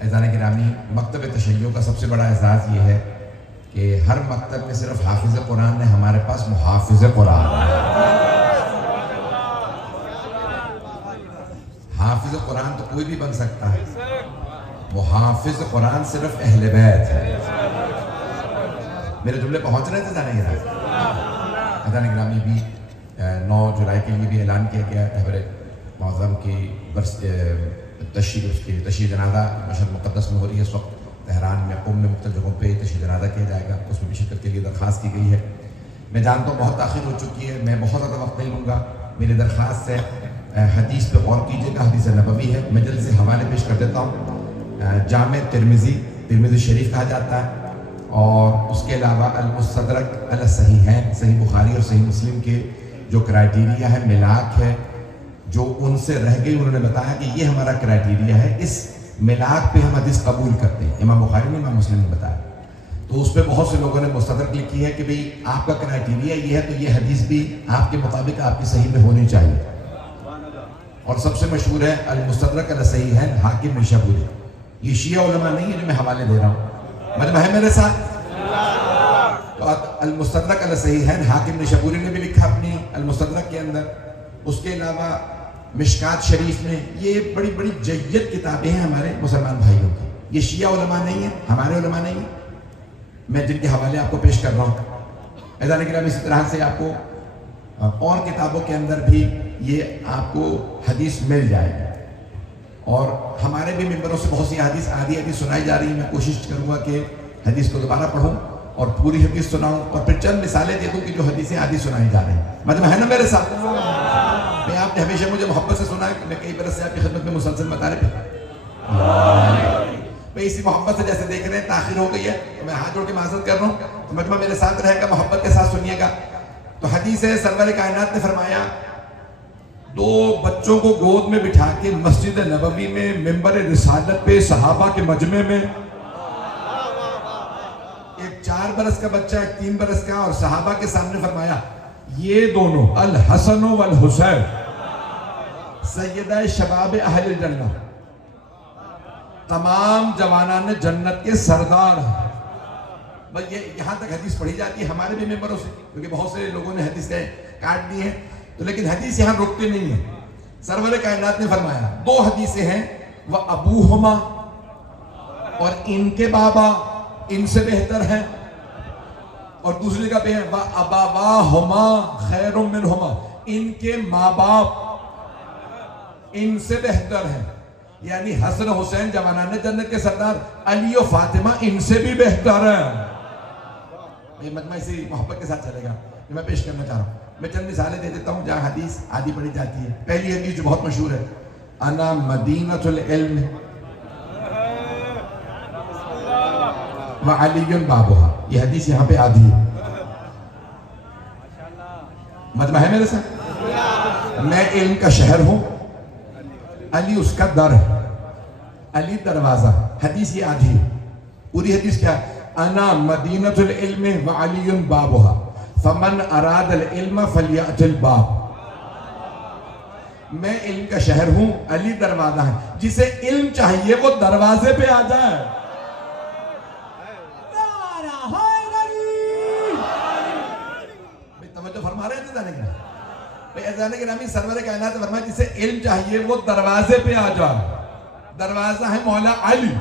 ऐज़ान गिरामी, मकतब तशय्युअ का सबसे बड़ा एजाज़ ये है कि हर मकतब में सिर्फ हाफिज़ कुरान है, हमारे पास मुहाफ़िज़ कुरान है। हाफिज़ कुरान तो कोई भी बन सकता है, मुहाफ़िज़ कुरान सिर्फ अहले बैत है। मेरे जुमले पहुँच रहे थे ऐज़ान गिरामी भी 9 जुलाई के लिए भी ऐलान किया गया है मौज़म की तशरीह जनाज़ा मशहद मुक़द्दस में हो रही है इस वक्त तेहरान में, क़ुम में, मुख्तलिफ़ जगहों पे तशरीह जनाज़ा किया जाएगा, उसमें भी शिरकत के लिए दरख्वास्त की गई है। मैं जानता हूँ बहुत ताख़ीर हो चुकी है, मैं बहुत ज़्यादा वक्त नहीं लूँगा। मेरी दरख्वास्त है हदीस पे गौर कीजिएगा, हदीस नबवी है, मैं जल्द से हवाले पेश कर देता हूँ। जामे तिर्मिज़ी शरीफ कहा जाता है, और उसके अलावा अल-मुस्तदरक अल सहीहैन, सही बुखारी और सही मुस्लिम के जो क्राइटेरिया है, मिलाक है, जो उनसे रह गई, उन्होंने बताया कि ये हमारा क्राइटेरिया है, इस मिलाक पे हम हदीस कबूल करते हैं। इमाम बुखारी ने, इमाम मुस्लिम ने बताया। तो उस पर बहुत से लोगों ने मुस्तदरक लिखी है कि भाई आपका क्राइटेरिया ये है, तो ये हदीस भी आपके मुताबिक आपकी सही में होनी चाहिए। और सबसे मशहूर है अल-मुस्तदरक अल सहीहैन हाकिम निशापुरी। ये शिया उलमा नहीं है जो मैं हवाले दे रहा हूँ, मतलब है मेरे साथ। तो अल-मुस्तदरक अल सहीहैन हाकिम निशापुरी ने भी लिखा अपनी अल-मुस्तदरक के अंदर। उसके अलावा मिशकात शरीफ में, ये बड़ी बड़ी जय्यद किताबें हैं हमारे मुसलमान भाइयों की। ये शिया उलमा नहीं है, हमारे उलमा नहीं है, मैं जिनके हवाले आपको पेश कर रहा हूँ। ऐज़ान गिरामी, इसी तरह से आपको और किताबों के अंदर भी ये आपको हदीस मिल जाएगी। और हमारे भी मिंबरों से बहुत सी हदीस आधी सुनाई जा रही है। मैं कोशिश करूँगा कि हदीस को दोबारा पढ़ूँ और पूरी हदीस सुनाऊँ, और फिर चंद मिसालें दे दूँ कि जो हदीसें आधी सुनाई जा रही हैं। मतलब है ना मेरे साथ? मैं आपने हमेशा मुझे मोहब्बत से सुना है, मैं कई बरस से आपकी खिदमत में मुसलसल बता रहे थे। मैं इसी मोहब्बत से जैसे देख रहे हैं ताखिर हो गई है, तो मैं हाथ जोड़ के माज़रत कर रहा हूँ, तो मजमा मेरे साथ रहेगा, मोहब्बत के साथ सुनिएगा। तो हदीस है, सरवर कायनात ने फरमाया, 2 बच्चों को गोद में बिठा के मस्जिद नबवी में मिंबर रिसालत पे सहाबा के मजमे में, एक 4 बरस का बच्चा, एक 3 बरस का, और सहाबा के सामने फरमाया, ये दोनों अल हसन वल हुसैन सैयदा शबाब अहल जन्नत, तमाम जवानान जन्नत के सरदार हैं। बस ये यहाँ तक हदीस पढ़ी जाती है हमारे भी मेंबरों से, क्योंकि बहुत से लोगों ने हदीस काट दी है, तो लेकिन हदीस यहाँ रुकते नहीं है। सरवर कायनात ने फरमाया 2 हदीसें हैं, वह अबू हुमा, और इनके बाबा इनसे बेहतर हैं, और दूसरी जगह पे है वह अबावा हुमा खैरुम मिनहुमा, इनके माँ बाप इनसे बेहतर हैं। यानी हसन हुसैन जवानाने जन्नत के सरदार, अली और फातिमा इनसे भी बेहतर है। ये मजमा इसी मोहब्बत के साथ चलेगा जो मैं पेश करना चाह रहा हूँ। मैं चंद मिसालें दे देता हूँ जहाँ हदीस आधी पढ़ी जाती है। पहली हदीस जो बहुत मशहूर है, अना मदीनतुल इल्म व अलीयुन बाबुहा, ये हदीस यहाँ पे आधी है। मजमा है मेरे साथ? मैं इल्म का शहर हूँ, अली उसका दर है, अली दरवाजा। हदीस ये आधी है। पूरी हदीस क्या? अना मदीनतुल इल्म व अलीयुन बाबुहा फमन अरादल इल्म फलियअतिल बाब। मैं इल्म का शहर हूं, अली दरवाजा है, जिसे इल्म चाहिए वो दरवाजे पे आ जाए। तवज्जो फरमा रहे थे जाने के ऐज़ान गिरामी, सरवर कायनात ने फरमाया जिसे इल्म चाहिए वो दरवाजे पे आ जाए। दरवाजा है मौला अली।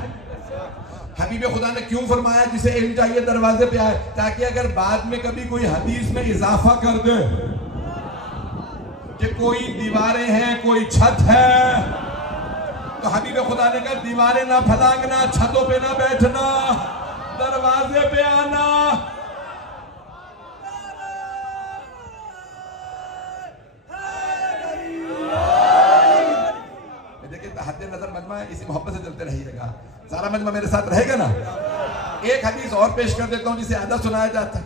हबीब खुदा ने क्यों फरमाया जिसे इल्म चाहिए दरवाजे पे आए? ताकि अगर बाद में कभी कोई हदीस में इजाफा कर दे कि कोई दीवारें हैं, कोई छत है, तो हबीब खुदा ने कहा दीवारें ना फलांगना, छतों पे ना बैठना, दरवाजे पे आना। देखिए हद नजर मजमा इसी मोहब्बत से चलते रहिएगा, सारा मजमा मेरे साथ रहेगा ना। एक हदीस और पेश कर देता हूं जिसे आधा सुनाया जाता है,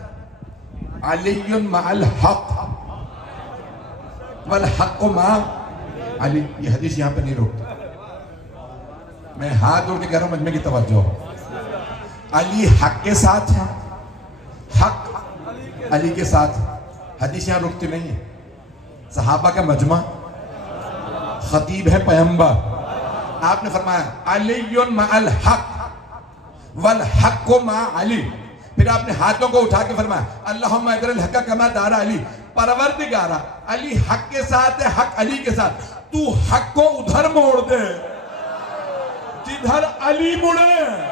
अलीयुन मअल हक वल हक मा अली। ये हदीस यहां पर नहीं रोकती, मैं हाथ जोड़ के कह रहा हूं, मजमे की तवज्जो। अली हक के साथ है, हक अली के साथ। हदीस यहां रुकती नहीं है। सहाबा का मजमा, खतीब है पैगंबर, आपने फरमाया अलीयुन मअल हक वल हक्कु मा अली। फिर आपने हाथों को उठा के फरमाया अल्लाहुम्मा इदरिल हक्का कमा दारा अली। परवरदिगारा अली हक के साथ है, हक अली के साथ, तू हक को उधर मोड़ दे जिधर अली मुड़े।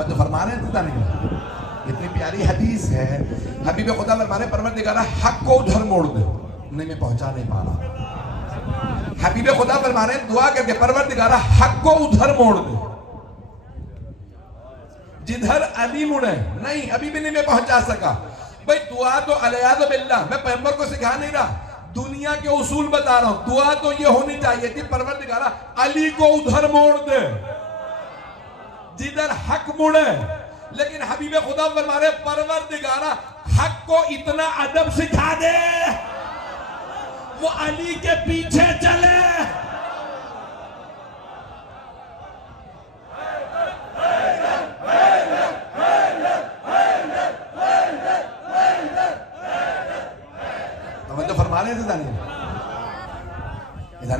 तो फरमा रहे थे नहीं, इतनी प्यारी हदीस है। हबीब खुदा फरमाने परवरदिगारा हक को उधर मोड़ दे। नहीं, मैं पहुंचा नहीं पा रहा। हबीब खुदा फरमाने दुआ करके परवरदिगारा हक को उधर मोड़ दे जिधर अली मुड़े। नहीं, अभी भी नहीं मैं पहुंचा सका। भाई दुआ तो अलयाद बिल्लाह, मैं पैगंबर को सिखा नहीं रहा, दुनिया के उसूल बता रहा हूं। दुआ तो ये होनी चाहिए थी परवरदिगारा अली को उधर मोड़ दे जिधर हक मुड़े। लेकिन हबीब खुदा फरमाने परवरदिगारा हक को इतना अदब सिखा दे वो अली के पीछे चले। तो फरमा रहे थे जाने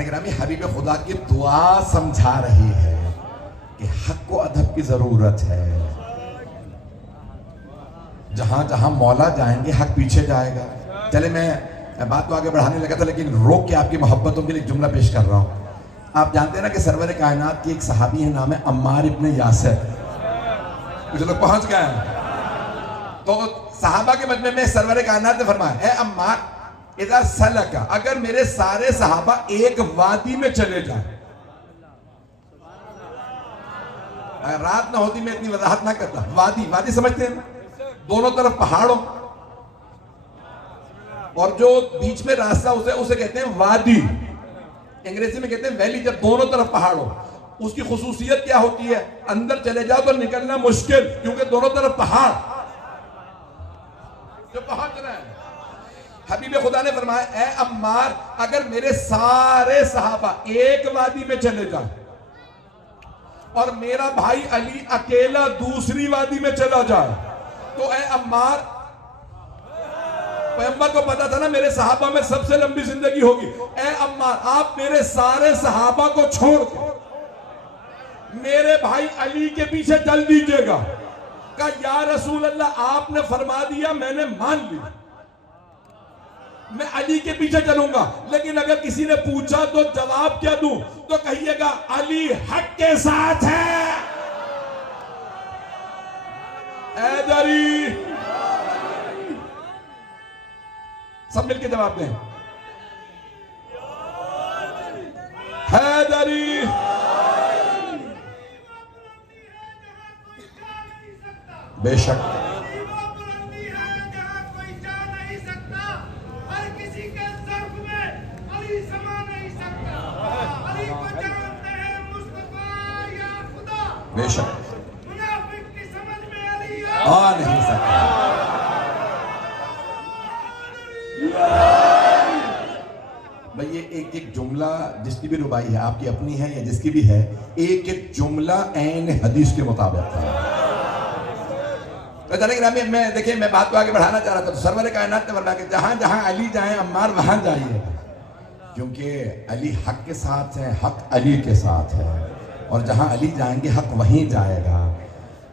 गिरामी हबीब खुदा की दुआ समझा रही है कि हक को अदब की जरूरत है। जहां जहां मौला जाएंगे हक पीछे जाएगा। चले मैं बात को आगे बढ़ाने लगा था, लेकिन रोक के आपकी मोहब्बतों के लिए एक जुमला पेश कर रहा हूं। आप जानते हैं ना कि सरवर कायनात की एक सहाबी है, नाम है अम्मार इब्ने यासिर। कुछ लोग पहुंच गए हैं। तो सहाबा के मजमे में सरवर कायनात ने फरमाया, ए अम्मार इज़ा सलका, अगर मेरे सारे सहाबा एक वादी में चले जाए, रात ना होती मैं इतनी वजाहत ना करता। वादी, वादी समझते हैं, दोनों तरफ पहाड़ों और जो बीच में रास्ता उसे कहते हैं वादी, अंग्रेजी में कहते हैं वैली। जब दोनों तरफ पहाड़ों, उसकी खुसूसियत क्या होती है, अंदर चले जाओ तो निकलना मुश्किल, क्योंकि दोनों तरफ पहाड़ जो पहुंच रहे हैं। हबीब खुदा ने फरमाया, ए अम्मार अगर मेरे सारे सहाबा एक वादी में चले जाए और मेरा भाई अली अकेला दूसरी वादी में चला जाए, तो ए अम्मार, पैगंबर को पता था ना मेरे सहाबा में सबसे लंबी जिंदगी होगी, ए अम्मार आप मेरे सारे सहाबा को छोड़ के मेरे भाई अली के पीछे चल दीजिएगा। कहा या रसूल अल्लाह, आपने फरमा दिया, मैंने मान लिया, मैं अली के पीछे चलूंगा। लेकिन अगर किसी ने पूछा तो जवाब क्या दूं, तो कहिएगा अली हक के साथ है। हैदरी, सब मिलके जवाब दें, हैदरी। बेशक बेशक आ नहीं सकता। भाई ये एक एक जुमला जिसकी भी रुबाई है, आपकी अपनी है या जिसकी भी है, एक एक जुमला ऐन हदीस के मुताबिक था। तो मैं देखिए, मैं बात को आगे बढ़ाना चाह रहा था। तो सरवर कायनात ने फरमाया कि जहां जहां अली जाए अम्मार वहां जाइए, क्योंकि अली हक के साथ है, हक अली के साथ है, और जहां अली जाएंगे हक वहीं जाएगा।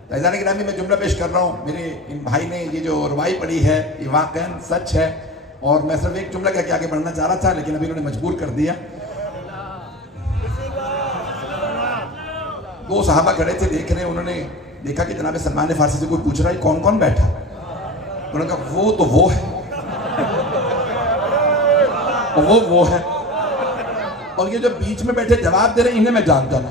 तैजान गिरामी मैं जुमला पेश कर रहा हूँ, मेरे इन भाई ने ये जो रुवाई पढ़ी है ये वाकई सच है, और मैं सिर्फ एक जुमला क्या आगे बढ़ना चाह रहा था, लेकिन अभी उन्होंने मजबूर कर दिया। दो सहाबा खड़े थे, देख रहे, उन्होंने देखा कि जनाब सलमान फारसी से कोई पूछ रहा है कौन कौन बैठा। उन्होंने कहा वो तो वो है, वो है, और ये जो बीच में बैठे जवाब दे रहे इन्हें मैं जानता ना।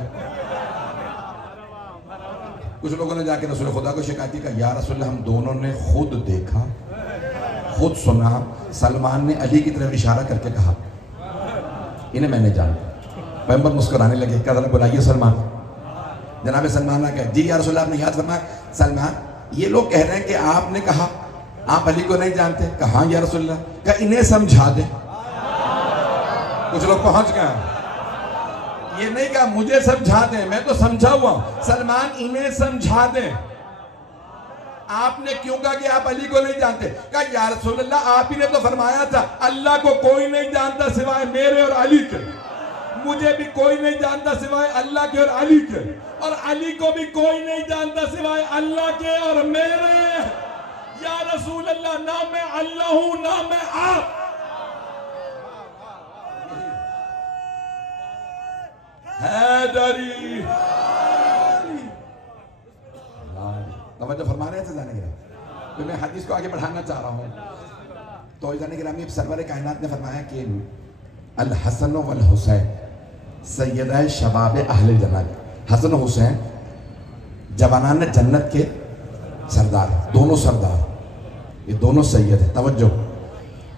कुछ लोगों ने जाके रसूल खुदा को शिकायत की, या रसूल हम दोनों ने खुद देखा, खुद सुना, सलमान ने अली की तरफ इशारा करके कहा, इन्हें मैंने जाना। पैगंबर मुस्कुराने लगे, क्या बुलाइए सलमान। जनाब सलमान ने कहा, जी या रसूल आपने याद फरमाया। सलमान, ये लोग कह रहे हैं कि आपने कहा आप अली को नहीं जानते। कहा या रसूल, कहा इन्हें समझा दे। कुछ लोग पहुंच गए। ये नहीं कहा मुझे समझा दे, मैं तो समझा हुआ। सलमान इन्हें समझा दे। आपने क्यों कहा कि आप अली को नहीं जानते? कहा या रसूल अल्लाह, आप ही ने तो फरमाया था अल्लाह को कोई नहीं जानता सिवाय मेरे और अली के, मुझे भी कोई नहीं जानता सिवाय अल्लाह के और अली के, और अली को भी कोई नहीं जानता सिवाय अल्लाह के और मेरे। या रसूल अल्लाह, ना मैं अल्लाह हूं ना मैं आप। हैदरी तवज्जो फरमा रहे थे जाने गिरा। तो मैं हदीस को आगे बढ़ाना चाह रहा हूँ। तो जाने गिरामी सरवर कायनात ने फरमाया कि अल हसन वल हुसैन सैयदा शबाब अहले जन्नत। हसन और हुसैन जवानान जन्नत के सरदार, दोनों सरदार, ये दोनों सैयद है। तवज्जो,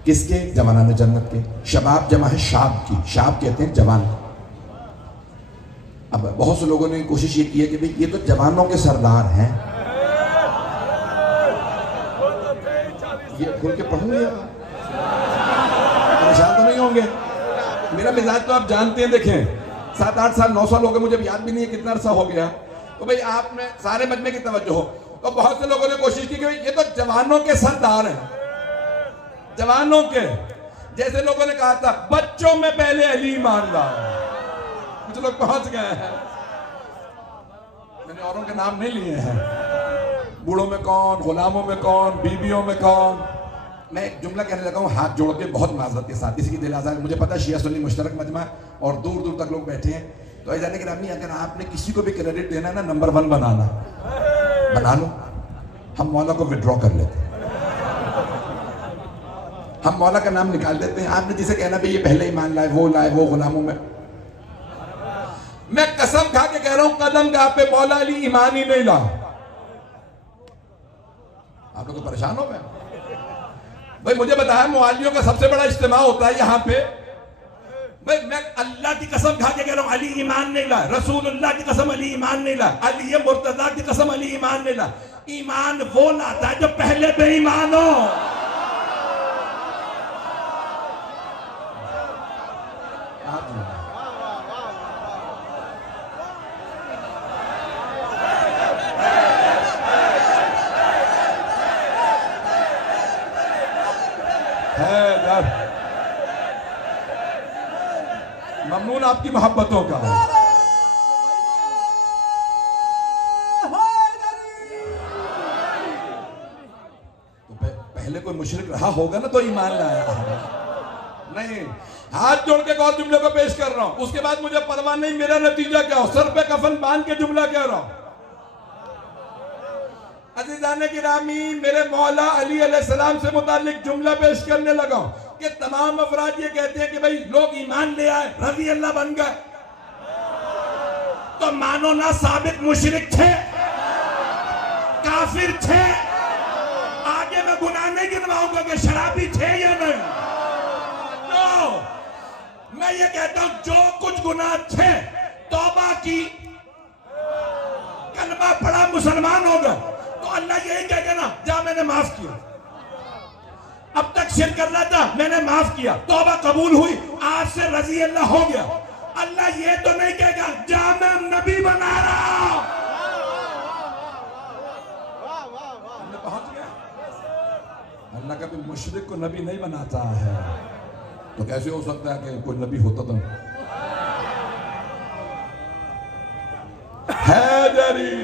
किसके? जवानान जन्नत के। शबाब जमा है शाब की, शाब कहते हैं जवान। अब बहुत से लोगों ने कोशिश ये की है कि भाई ये तो जवानों के सरदार हैं, ये खुल के पढ़ूंगे, परेशान तो नहीं होंगे। मेरा मिजाज तो आप जानते हैं, देखें 7 8 साल 9 साल हो गए, मुझे याद भी नहीं है कितना अरसा हो गया। तो भाई आप में सारे मजमे की तवज्जो हो। तो बहुत से लोगों ने कोशिश की कि ये तो जवानों के सरदार हैं, जवानों के। जैसे लोगों ने कहा था बच्चों में पहले अली मान लाओ, कुछ लोग पहुंच गए हैं। मैंने औरों के नाम नहीं लिए हैं, बूढ़ों में कौन, गुलामों में कौन, बीबियों में कौन। मैं एक जुमला कहने लगा हूँ हाथ जोड़ के, बहुत माजरत के साथ, इसी की दिल आज़ाद। मुझे पता है शिया सुन्नी मुश्तरक मजमा और दूर दूर तक लोग बैठे हैं। तो ऐसा नहीं कि अगर आपने किसी को भी क्रेडिट देना है ना, नंबर 1 बनाना, बना लो। हम मौला को विड्रॉ कर लेते हैं, हम मौला का नाम निकाल देते हैं। आपने जिसे कहना भाई ये पहले ईमान लाए, वो गुलामों में। मैं कसम खा के कह रहा हूं कदम गाह पे मौला अली ईमान ही नहीं ला। आप लोग तो परेशान हो गए भाई। मुझे बताया मुआलियों का सबसे बड़ा इज्तिमा होता है यहाँ पे। भाई मैं अल्लाह की कसम खा के कह रहा हूं अली ईमान नहीं ला, रसूलुल्लाह की कसम अली ईमान नहीं ला, अली मुर्तजा की कसम अली ईमान नहीं ला। ईमान वो लाता है जो पहले बेईमान हो। ममनून आपकी मोहब्बतों का। तो पहले कोई मुशरिक रहा होगा ना तो ईमान लाया नहीं। हाथ जोड़ के एक और जुमले को पेश कर रहा हूं, उसके बाद मुझे परवाह नहीं मेरा नतीजा क्या हो। सर पे कफन बांध के जुमला कह रहा हूं। अज़ीज़ान गिरामी, मेरे मौला अली अलैहिस्सलाम से मुताल्लिक जुमला पेश करने लगा हूं कि तमाम अफराद ये कहते हैं कि भाई लोग ईमान ले आए, रज़ी अल्लाह बन गए। तो मानो ना साबित मुशरिक थे, काफिर थे। आगे मैं गुनाह नहीं गिनवाऊंगा कि शराबी थे या नहीं। तो मैं ये कहता हूं जो कुछ गुनाह थे तौबा की, कलमा पढ़ा, मुसलमान हो गए, तो अल्लाह यही कहेगा ना जा मैंने माफ किया। अब तक शिर्क कर रहा था, मैंने माफ किया, तौबा कबूल हुई, आज से रजी अल्लाह हो गया। अल्लाह ये तो नहीं कहेगा जा मैं नबी बना रहा हूं। पहुंच गया। अल्लाह कभी मुशरिक को नबी नहीं बनाता है। तो कैसे हो सकता है कि कोई नबी होता तो? हैदरी,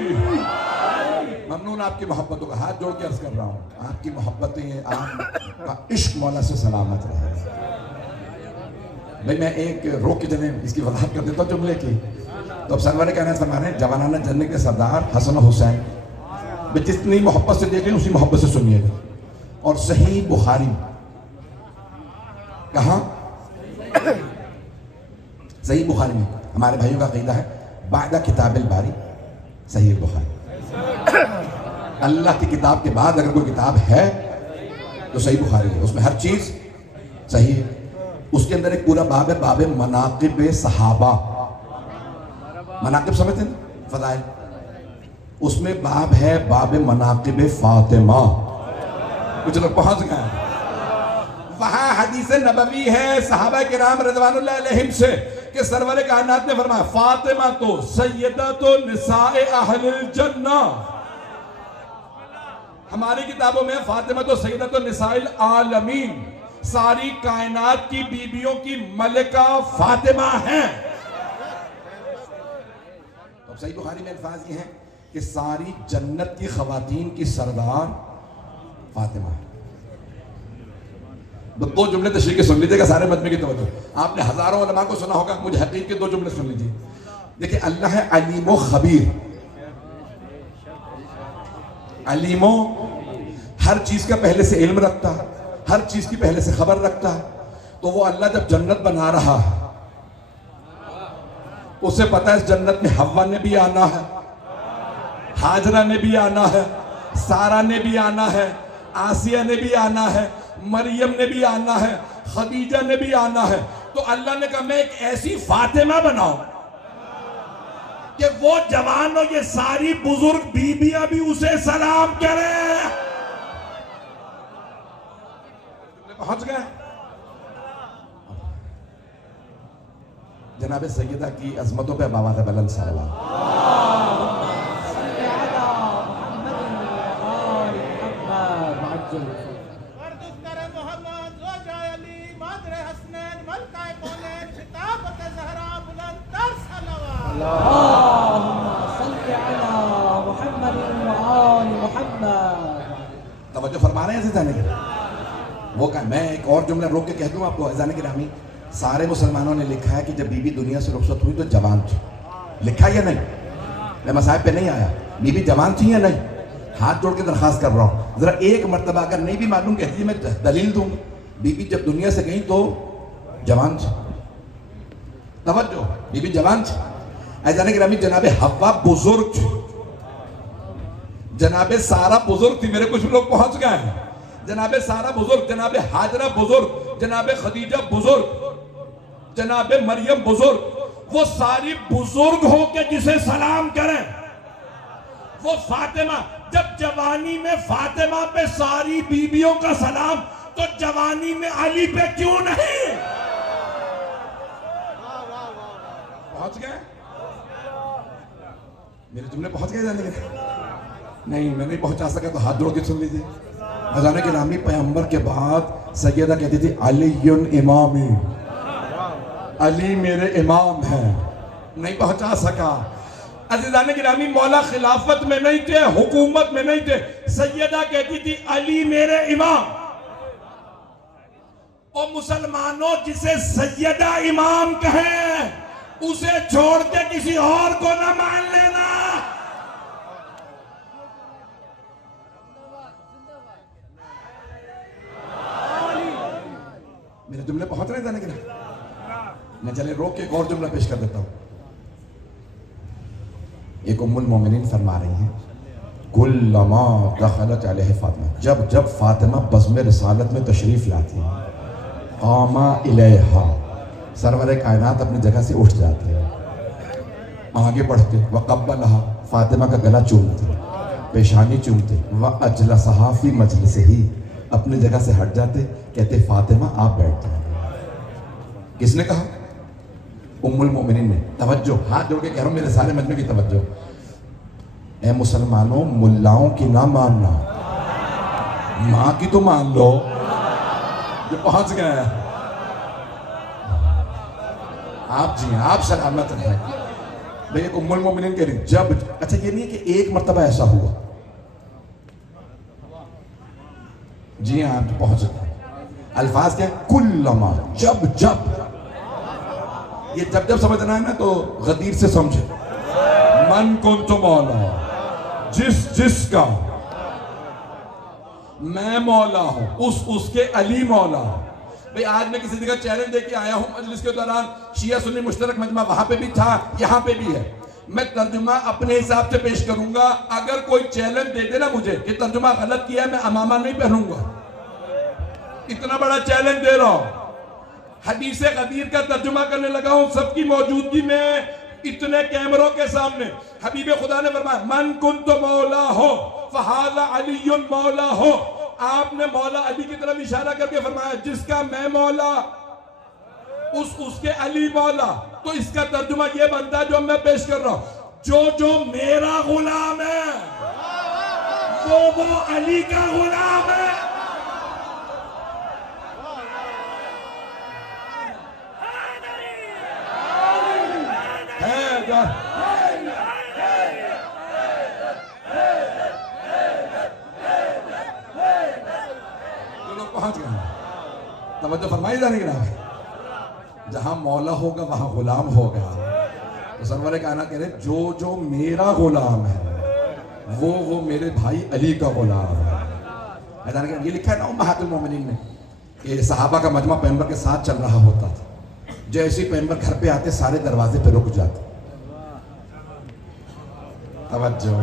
ममनून आपकी मोहब्बतों का। हाथ जोड़ के अर्ज कर रहा हूं, आपकी मोहब्बतें, आपका इश्क मौला से सलामत रहे। भाई मैं एक रोक के चले इसकी वजाहत कर देता हूं जुमले की। तो अब सरवर कहना फरमाने जवानाना जन्नत के सरदार हसन और हुसैन, भाई जितनी मोहब्बत से देख रहे उसी मोहब्बत से सुनिएगा। और सही बुखारी कहाँ? सही बुखारी में हमारे भाइयों का क़ीदा है बादा किताबिल बारी सही बुखारी। अल्लाह की किताब के बाद अगर कोई किताब है तो सही बुखारी है, उसमें हर चीज सही है। उसके अंदर एक पूरा बाब है, बाब मनाकिब सहाबा। मनाकिब समझते हैं, फज़ाइल। उसमें बाब है बाब मनाकिब फातिमा। कुछ लोग पहुंच गए वहां। हदीस नबवी है सहाबा किराम रिज़वानुल्लाह अलैहिम से कि सरवर कायनात ने फरमाया फातिमा तो सैयदतु निसाए अहलिल जन्ना। हमारी किताबों में फातिमा तो सैयदतु निसाइल आलमीन, सारी कायनात की बीबियों की मलिका फातिमा है। तो सही बुखारी में अल्फाज ये हैं कि सारी जन्नत की खवातीन की सरदार फातिमा है। दो जुमले तशरीह के सुन लीजिएगा सारे मजमे की तवज्जो। आपने हजारों उलमा को सुना होगा, मुझे हकीक के दो जुमले सुन लीजिए। देखिए, अल्लाह है अलीमो खबीर। अलीमो हर चीज का पहले से इल्म रखता है, हर चीज की पहले से खबर रखता है। तो वो अल्लाह जब जन्नत बना रहा है, उसे पता है इस जन्नत में हव्वा ने भी आना है, हाजरा ने भी आना है, सारा ने भी आना है, आसिया ने भी आना है, मरियम ने भी आना है, खदीजा ने भी आना है। तो अल्लाह ने कहा मैं एक ऐसी फातिमा बनाऊं कि वो जवान और ये सारी बुजुर्ग बीबियां भी उसे सलाम करें। पहुंच गए। जनाब सैयदा की अजमतों पे आवाज़ है बुलंद सल्लल्लाहु। तवज्जो फरमा रहे हैं जाने के वो का मैं एक और जुमला रोक के कह दूं आपको जाने के रामी। सारे मुसलमानों ने लिखा है कि जब बीबी दुनिया से रुखसत हुई तो जवान थी। लिखा या नहीं? मैं मसाहिब पे नहीं आया। बीबी जवान थी या नहीं? हाथ जोड़ के दरखास्त कर रहा हूं, जरा एक मर्तबा अगर नहीं भी मालूम कहती मैं दलील दूंगा। बीबी जब दुनिया से गई तो जवान थी। तवज्जो, बीबी जवान थी। जाने के रामी जनाबे हव्वा बुजुर्ग थी, जनाबे सारा बुजुर्ग थी। मेरे कुछ लोग पहुंच गए हैं। जनाबे सारा बुजुर्ग, जनाबे हाजरा बुजुर्ग, जनाबे खदीजा बुजुर्ग, जनाबे मरियम बुजुर्ग। वो सारी बुजुर्ग हो के जिसे सलाम करें वो फातिमा। जब जवानी में फातिमा पे सारी बीबियों का सलाम, तो जवानी में अली पे क्यों नहीं? पहुंच गए? मेरे जुमले पहुंच गए जाने के? नहीं, मैं नहीं पहुंचा सका तो हाथ जोड़ के सुन लीजिए। अजाने के नामी पैगंबर के बाद सैयदा कहती थी अलीयुन इमामी, अली मेरे इमाम हैं। नहीं पहुंचा सका। अजीजाने गिरामी मौला खिलाफत में नहीं थे, हुकूमत में नहीं थे। सैयदा कहती थी अली मेरे इमाम। और मुसलमानों जिसे सैयदा इमाम कहें उसे छोड़ के किसी और को ना मान लेना। मेरे जुमले पहुंच रहे जाने के लिए? मैं चले रोक के एक और जुमला पेश कर देता हूं। एक उम्मुल मोमिनीन फरमा रही हैं कुल्लमा दखलत अलैहि फातिमा, जब जब फातिमा बज़्म रिसालत में तशरीफ लाती है, आमा इलैहा, सरवर कायनात अपनी जगह से उठ जाते हैं, आगे बढ़ते, वक़ब्बलहा, फातिमा का गला चूमते, पेशानी चूमते, व अजलसहा फी मजलिसिही, अपनी जगह से हट जाते, कहते फातिमा आप बैठ जाओ। किसने कहा? उम्मुल मोमिनीन ने। तवज्जो, हाथ जोड़ के कह रहा हूं मेरे सारे मजमे की तवज्जो। ए मुसलमानों, मुल्लाओं की ना मानना, मां की तो मान लो। जो पहुंच गए आप, जी आप सलामत रहे। भाई एक उम्मुल मोमिनीन कह रही जब, अच्छा ये नहीं कि एक मर्तबा ऐसा हुआ, जी हाँ आप पहुंच गए। अल्फाज क्या? कुल्लमा, जब जब। ये जब जब समझना है ना तो गदीर से समझे। मन कुन तो मौला, जिस जिसका मैं मौला हूं उसके अली मौला। भाई आज मैं किसी जगह चैलेंज देके आया हूं, मजलिस के दौरान शिया सुन्नी मुश्तरक मजमा वहां पे भी था, यहां पे भी है। मैं तर्जुमा अपने हिसाब से पेश करूंगा। अगर कोई चैलेंज दे देना मुझे कि तर्जुमा गलत किया, मैं अमामा नहीं पहनूंगा। इतना बड़ा चैलेंज दे रहा हूं। हदीसे गदीर का तर्जुमा करने लगा हूं सबकी मौजूदगी में, इतने कैमरों के सामने। हबीब खुदा ने फरमाया मन कुंत मौला हो फहाजा अलीयुन मौला हो। आपने मौला अली की तरफ इशारा करके फरमाया जिसका मैं मौला उसके अली मौला। तो इसका तर्जुमा यह बनता है जो मैं पेश कर रहा हूं, जो जो मेरा गुलाम है वो अली का गुलाम है। जो लोग पहुंच गए, तवज्जो फरमाई जाने की ना, जहां मौला होगा वहां गुलाम होगा। तो सरवर कायनात कह रहे जो जो मेरा गुलाम है वो मेरे भाई अली का गुलाम है। ये लिखा है ना उम्महातुल मोमिनीन में कि सहाबा का मजमा पैगंबर के साथ चल रहा होता था, जैसे ही पैगंबर घर पे आते सारे दरवाजे पे रुक जाते। तवज्जो,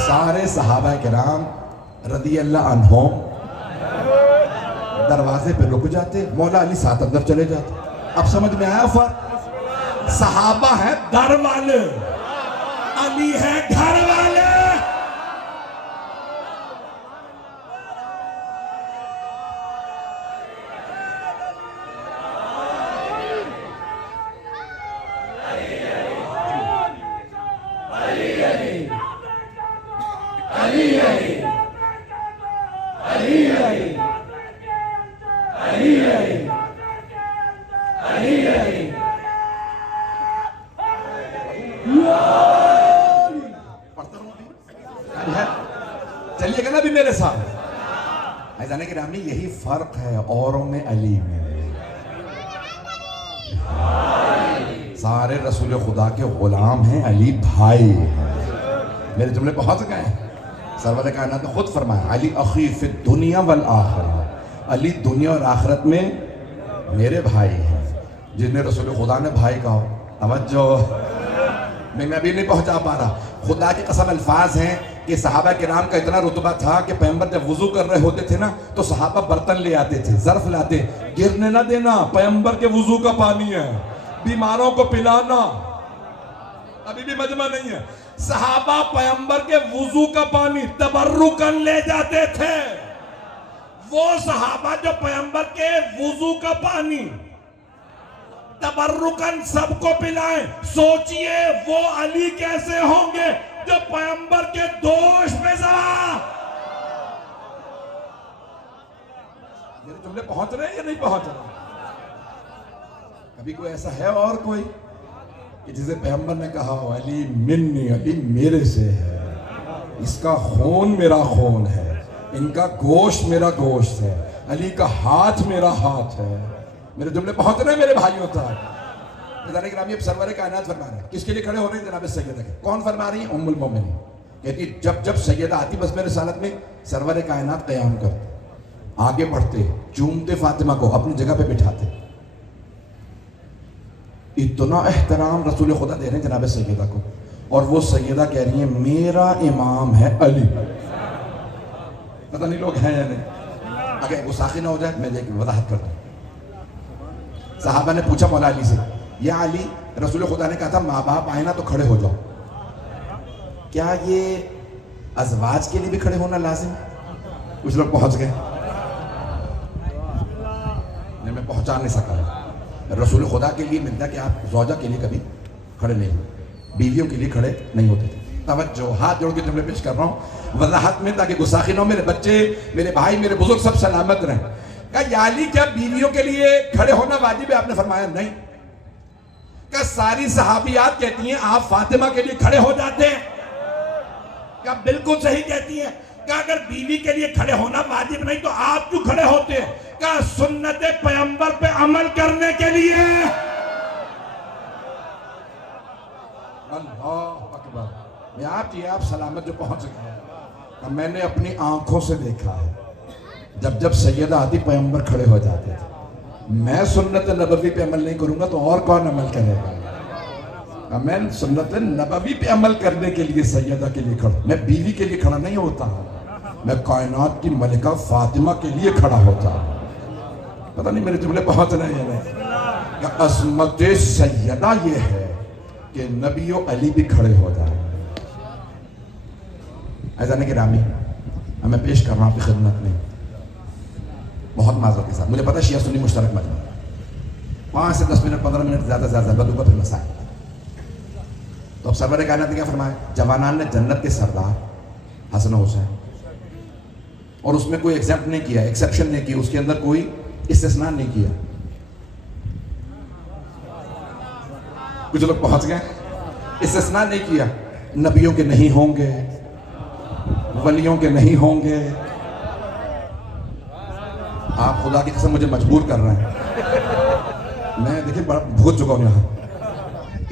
सारे सहाबा किराम रदियल्लाहु अन्हुम दरवाजे पे रुक जाते, मौला अली साथ अंदर चले जाते। अब समझ में आया फर्क? सहाबा है दर वाले, अली है घर वाले। चलिएगा ना भी मेरे साथ। ऐजाने के रामी, यही फर्क है औरों में अली में। सारे रसूल खुदा के गुलाम हैं, अली भाई हैं। मेरे जुमले पहुंच गए। सरवर कायनात ने खुद फरमाया अली अखी फिद दुनिया वल आखिरा, अली दुनिया और आखिरत में मेरे भाई हैं। जिन्हें रसूल खुदा ने भाई कहा, तवज्जो, मैं अभी नहीं पहुंचा पा रहा। खुदा की कसम अल्फाज हैं कि सहाबा किराम का इतना रुतबा था कि पैगंबर जब वुजू कर रहे होते थे ना तो सहाबा बर्तन ले आते थे, ज़र्फ लाते, गिरने ना देना, पैगंबर के वुजू का पानी है, बीमारों को पिलाना। अभी भी मजमा नहीं है। सहाबा पैगंबर के वुजू का पानी तबर्रुकन ले जाते थे। वो सहाबा जो पैगंबर के वुजू का पानी तबर्रुकन सबको पिलाएं, सोचिए वो अली कैसे होंगे जो पैगंबर के दोष में सवार। मेरे जुमले पहुंच रहे हैं या नहीं पहुंच रहे? कभी कोई ऐसा है और कोई कि जिसे पैगंबर ने कहा हो अली मिन्नी, अली मेरे से है, इसका खून मेरा खून है, इनका गोश्त मेरा गोश्त है, अली का हाथ मेरा हाथ है। मेरे जुमले पहुंच रहे हैं मेरे भाइयों तक। सरवर कायनात फरमा रहे हैं, किसके लिए खड़े हो रहे हैं? जनाब सैयदा के। कौन फरमा रही है? उम्मुल मोमिनीन कहती जब जब सैयदा आती बस मेरे सालत में सरवर कायनात क़याम करते, आगे बढ़ते, चूमते फातिमा को, अपनी जगह पे बिठाते। इतना एहतराम रसूल खुदा दे रहे हैं जनाब सैयदा को, और वो सैयदा कह रही है मेरा इमाम है अली। पता नहीं लोग हैं या नहीं। अगर गुस्साखी ना हो जाए मैं देखिए वजाहत करता हूँ। साहबा ने पूछा मौला अली से, या अली, रसूल खुदा ने कहा था माँ बाप आए ना तो खड़े हो जाओ, क्या ये अज़वाज के लिए भी खड़े होना लाजिम? कुछ लोग पहुंच गए, मैं पहुंचा नहीं सका। रसूल खुदा के लिए मिलता कि आप ज़ौजा के लिए कभी खड़े नहीं, बीवियों के लिए खड़े नहीं होते थे। तवज्जो, हाथ जोड़ के जुमले पेश कर रहा हूँ वजाहत में, ताकि गुस्साखी ना हो। मेरे बच्चे, मेरे भाई, मेरे बुजुर्ग सब सलामत रहें। क्या अली क्या बीवियों के लिए खड़े होना वाजिब है? आपने फरमाया नहीं। क्या सारी सहाबियात कहती हैं आप फातिमा के लिए खड़े हो जाते हैं? क्या बिल्कुल सही कहती हैं। क्या अगर बीवी के लिए खड़े होना वाजिब नहीं तो आप क्यों खड़े होते हैं? क्या सुन्नत पैगंबर पे अमल करने के लिए? अल्लाह अकबर। मैं आप सलामत जो पहुंच गए। मैंने अपनी आंखों से देखा है जब जब सैयदा आती पैगंबर खड़े हो जाते थे। मैं सुन्नत नबवी पे अमल नहीं करूंगा तो और कौन अमल करेगा? मैं सुन्नत नबवी पे अमल करने के लिए सैयदा के लिए खड़ा, मैं बीवी के लिए खड़ा नहीं होता, मैं कायनात की मलिका फातिमा के लिए खड़ा होता। पता नहीं मेरे जुमले पहुंच रहे हैं या नहीं। अज़मत सैयदा ये है कि नबियों अली भी खड़े हो जाए। ऐज़ान गिरामी, मैं पेश कर रहा हूं आपकी खिदमत में बहुत माज़रत के साथ। मुझे पता शिया सुन्नी मुश्तरक मजमा, 5 से 10 मिनट 15 मिनट ज़्यादा से ज़्यादा बदूंगा फिर मसाइल। तो अब सरवर कायनात ने क्या फरमाया, जवानान ने जन्नत के सरदार हसन हुसैन, और उसमें कोई एक्सेप्ट नहीं किया, एक्सेप्शन नहीं किया, उसके अंदर कोई इस्तिस्ना नहीं किया। कुछ लोग पहुंच गए, इस्तिस्ना नहीं किया, नबियों के नहीं होंगे, वलियों के नहीं होंगे। आप खुदा की कसम मुझे मजबूर कर रहे हैं, मैं देखिए बड़ा भूल चुका हूं यहाँ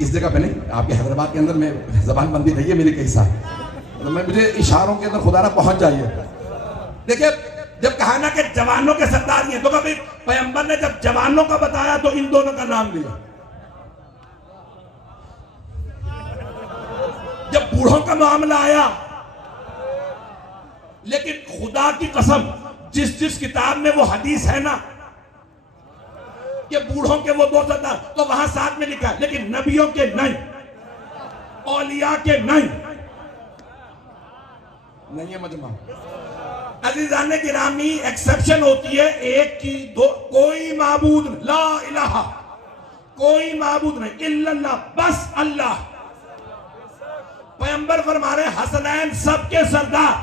इस जगह पे नहीं, आपके हैदराबाद के अंदर में जबान बंदी रही है मेरी कई साल, तो मैं मुझे इशारों के अंदर खुदा ना पहुंच जाइए। देखिए जब कहा ना कि जवानों के सरदार हैं, तो कभी पैगंबर ने जब जवानों का बताया तो इन दोनों का नाम लिया। जब बूढ़ों का मामला आया, लेकिन खुदा की कसम जिस जिस किताब में वो हदीस है ना कि बूढ़ों के वो 2 सरदार, तो वहां साथ में लिखा है, लेकिन नबियों के नहीं, औलिया के नहीं है मजमा। अजीजाने गिरामी एक्सेप्शन होती है एक की, दो, कोई माबूद ला इलाहा, कोई माबूद नहीं इल्लल्लाह, बस अल्लाह। पैगंबर फरमा रहे हसनैन सबके सरदार,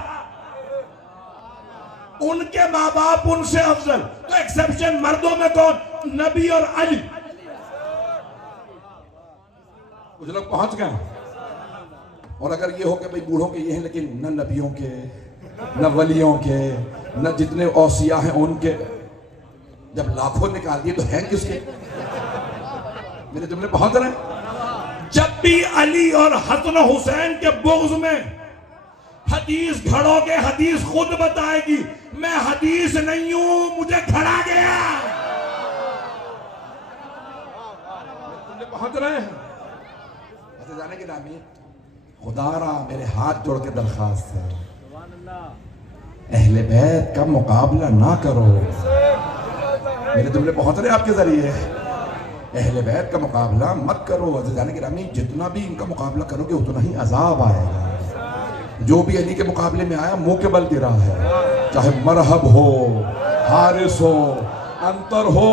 उनके माँ बाप उनसे अफजल, तो एक्सेप्शन मर्दों में कौन, नबी और अली। कुछ लोग पहुंच गए, और अगर ये हो कि भाई बूढ़ों के ये हैं लेकिन न नबियों के, न वलियों के, न जितने औसिया हैं उनके, जब लाखों निकाल दिए तो हैं किसके? मेरे जुमले पहुंच रहे हैं। जब भी अली और हसन हुसैन के बुग़्ज़ में हदीस घड़ोगे, हदीस खुद बताएगी, मैं हदीस नहीं हूं, मुझे खड़ा गया। तुमने पहुंच रहे हैं ऐसे जाने के नामी, खुदारा मेरे हाथ जोड़ के दरखास्त है, अहले बैत का मुकाबला ना करो। मेरे जुमले पहुंच रहे आपके जरिए, अहले बैत का मुकाबला मत करो। जाने के नामी, जितना भी इनका मुकाबला करोगे उतना ही अजाब आएगा। जो भी अली के मुकाबले में आया मुंह के बल गिरा है, चाहे मरहब हो, हारिस हो, अंतर हो,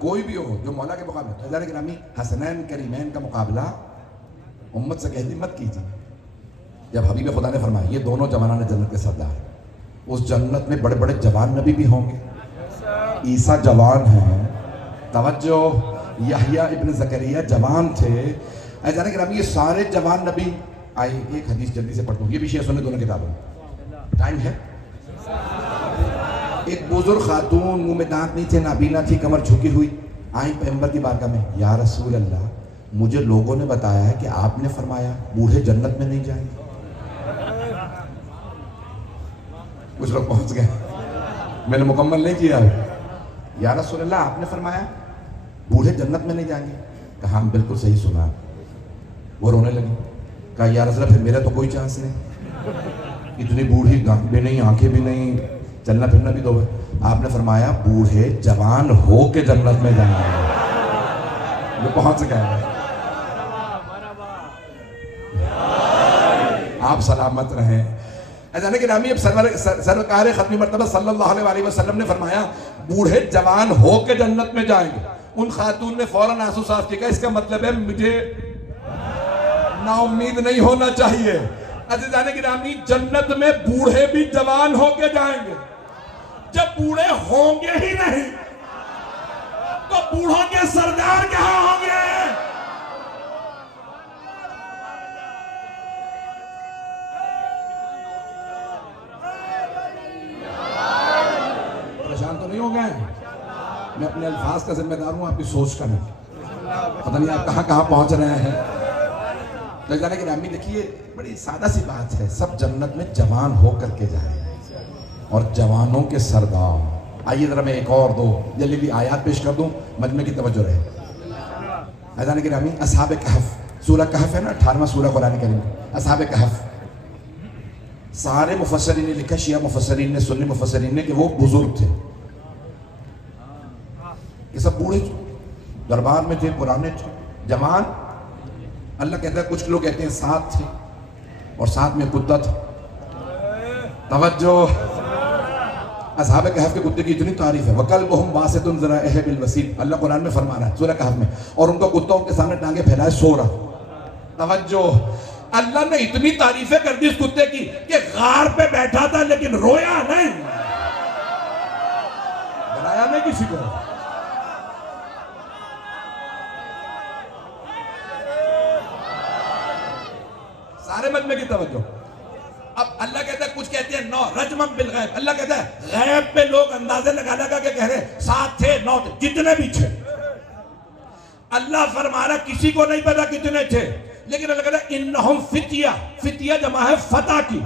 कोई भी हो जो मौला के मुकाबले। जाने के नामी, हसनैन करीमैन का मुकाबला उम्मत से कहती मत कीजिए। जब हबीब खुदा ने फरमाया ये दोनों जवानान जन्नत के सरदार, उस जन्नत में बड़े बड़े जवान नबी भी होंगे। ईसा जवान है, तवज्जो, यहया इब्न ज़करिया जवान थे। जाने के नामी, ये सारे जवान नबी आए। एक हदीस जल्दी से पढ़ दूं, ये भी शेयर सुने दोनों किताबों में, टाइम है। एक बुजुर्ग खातून, मुंह में दांत नहीं थे, नाबीना थी, कमर झुकी हुई, आई पैगंबर की बारगाह में, या रसूल अल्लाह, मुझे लोगों ने बताया है कि आपने फरमाया बूढ़े जन्नत में नहीं जाएंगे। कुछ लोग पहुंच गए, मैंने मुकम्मल नहीं किया। या रसूल अल्लाह, आपने फरमाया बूढ़े जन्नत में नहीं जाएंगे। कहा हम बिल्कुल सही सुना। वो रोने लगी, कहा या रसूल फिर मेरा तो कोई चांस नहीं, इतनी बूढ़ी दांत भी नहीं, आंखें भी नहीं, चलना फिरना भी दो। आपने फरमाया बूढ़े जवान हो के जन्नत में जाएंगे। वो पहुंच गए, आप सलामत रहें। जाने के नामी, अब सरकार खत्मी मर्तबा सल्लल्लाहु अलैहि वसल्लम ने फरमाया बूढ़े जवान हो के जन्नत में जाएंगे। उन खातून ने फौरन आंसू साफ किया, इसका मतलब है मुझे ना उम्मीद नहीं होना चाहिए। अज़ीज़ाने गिरामी, जन्नत में बूढ़े भी जवान होके जाएंगे। जब बूढ़े होंगे ही नहीं तो बूढ़ों के सरदार कहां होंगे? परेशान तो नहीं हो गए? मैं अपने अल्फाज का जिम्मेदार हूं, आपकी सोच का नहीं। पता नहीं आप कहां कहां पहुंच रहे हैं। तो जाने की रामी, देखिए बड़ी सादा सी बात है, सब जन्नत में जवान हो करके जाए और जवानों के सरदार। आइए जरा मैं एक और दो जल्दी आयात पेश कर दूं, मजमे की तवज्जो रहे। जाने की रामी, असहाब कहफ, सूरह कहफ है ना, 18वां सूरह कुरान करीम। असहाब कहफ, सारे मुफस्सरीन ने लिखा, शिया मुफस्सरीन ने, सुन्नी मुफस्सरीन ने, कि वो बुजुर्ग थे। ये सब बूढ़े दरबार में थे, पुराने थे, जवान। अल्लाह कहता है, कुछ लोग कहते हैं 7 थे और साथ में कुत्ता था। तवज्जो, असहाब कहफ के कुत्ते की इतनी तारीफ है, वकल्बुहुम बासितुन ज़राइह बिल वसील, अल्लाह कुरान में फरमा रहा है सूरह कहफ में, और उनका कुत्ता उनके सामने टांगे फैलाए सो रहा। तवज्जो, अल्लाह ने इतनी तारीफें कर दी इस कुत्ते की कि गार पे बैठा था लेकिन रोया नहीं, डराया नहीं किसी को। सारे मजमे की तवज्जो। अब अल्लाह कहता है, कुछ कहते हैं 9 रजमम बिल गैब, अल्लाह कहता है गैब पे लोग अंदाजे लगा लगा के कह रहे 7 थे 9 थे, जितने भी थे। अल्लाह फरमा रहा किसी को नहीं पता कितने थे, लेकिन अल्लाह कहता है इन्नहुम फितिया, फितिया जमा है फतह की।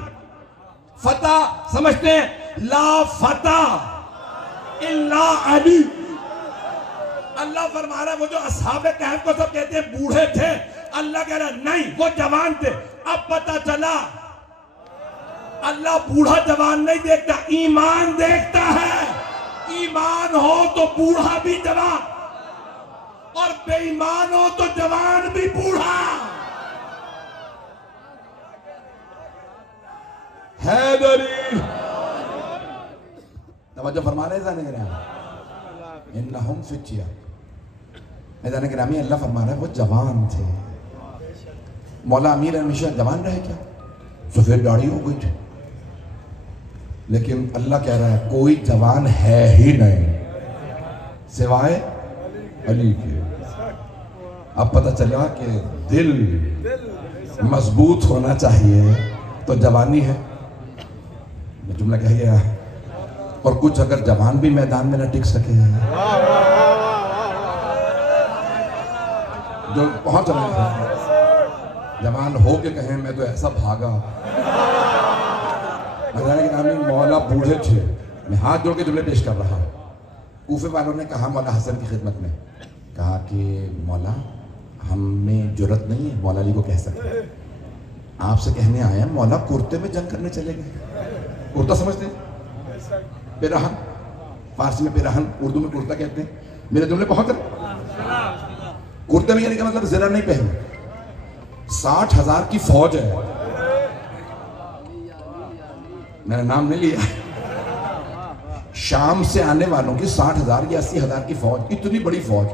फतह समझते हैं, ला फतह इल्ला अली। अल्लाह फरमा रहा वो जो असहाबे कहफ को सब कहते हैं बूढ़े थे, अल्लाह कह रहा नहीं वो जवान थे। अब पता चला अल्लाह बूढ़ा जवान नहीं देखता, ईमान देखता है। ईमान हो तो बूढ़ा भी जवान, और बेईमान हो तो जवान भी बूढ़ा। हैदरी तवज्जो फरमा रहे जाने के नाम इन्नहुम फितिया, जाने के नाम अल्लाह फरमा रहा है वो जवान थे। मौला अमीर हमेशा जवान रहे क्या? सफेद दाढ़ी हो गई थी, लेकिन अल्लाह कह रहा है कोई जवान है ही नहीं सिवाय अली के। अब पता चला कि दिल मजबूत होना चाहिए तो जवानी है, जुमला कह गया। और कुछ अगर जवान भी मैदान में न टिक सके, जो पहुंच रहे हैं जवान हो के कहें मैं तो ऐसा भागा। मौला बूढ़े थे, मैं हाथ जोड़ के जुमले पेश कर रहा हूँ। कूफे वालों ने कहा मौला हसन की खिदमत में, कहा कि मौला हमें जरूरत नहीं है मौला अली को कह सकते, आपसे कहने आए हैं मौला कुर्ते में जंग करने चले गए। कुर्ता समझते हैं? पेराहन, फारसी में पेराहन, उर्दू में कुर्ता कहते हैं। मेरे जुमले पहुंच रहे। कुर्ते में यानी का मतलब जरा नहीं पहने। 60,000 की फौज है, मैंने नाम नहीं लिया, शाम से आने वालों की 60,000 या 80,000 की फौज, इतनी बड़ी फौज।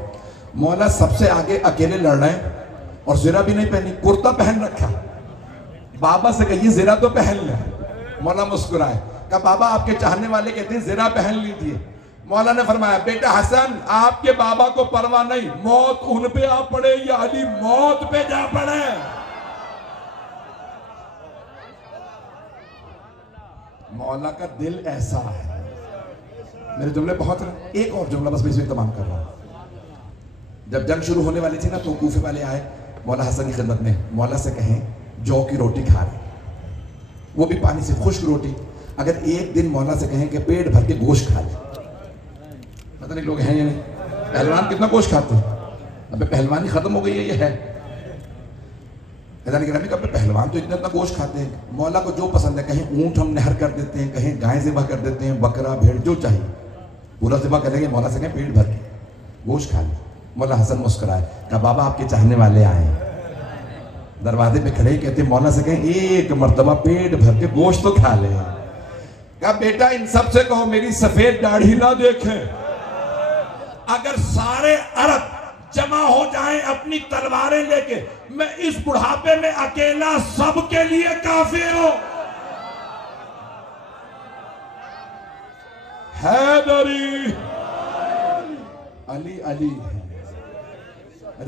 मौला सबसे आगे अकेले लड़ रहे हैं और ज़रा भी नहीं पहनी, कुर्ता पहन रखा। बाबा से कहिए ज़रा तो पहन ले। मौला मुस्कुराए, कहा बाबा आपके चाहने वाले कहते हैं ज़रा पहन लीजिए। मौला ने फरमाया बेटा हसन आपके बाबा को परवाह नहीं, मौत उन पे आ पड़े या अली मौत पे जा पड़े। मौला का दिल ऐसा है। मेरे जुमले बहुत रहे। एक और जुमला बस मैं इसमें तमाम कर रहा हूं। जब जंग शुरू होने वाली थी ना, तो कूफे वाले आए मौला हसन की खिदमत में, मौला से कहें जौ की रोटी खा रहे, वो भी पानी से खुश्क रोटी। अगर एक दिन मौला से कहें कि पेट भर के गोश्त खा ले, पता नहीं लोग हैं या नहीं, पहलवान कितना गोश्त खाते हैं। अबे पहलवानी खत्म हो गई है, ये है कब पहलवान तो इतना गोश्त खाते हैं। मौला को जो पसंद है, कहीं ऊंट हम नहर कर देते हैं, कहीं गाय ज़िबा कर देते हैं, बकरा भेड़ जो चाहिए पूरा ज़िबा करेंगे। मौला से कहें पेट भर के गोश्त खा ले। मौला हसन मुस्कुराए, कहा बाबा आपके चाहने वाले आए। दरवाजे पे खड़े कहते मौला से कहें एक मर्तबा पेट भर के गोश्त तो खा ले। कहा बेटा इन सब से कहो मेरी सफेद दाढ़ी ना देखें। अगर सारे अरब जमा हो जाएं अपनी तलवारें लेके, मैं इस बुढ़ापे में अकेला सबके लिए काफी हूं। हैदरी अली अली है।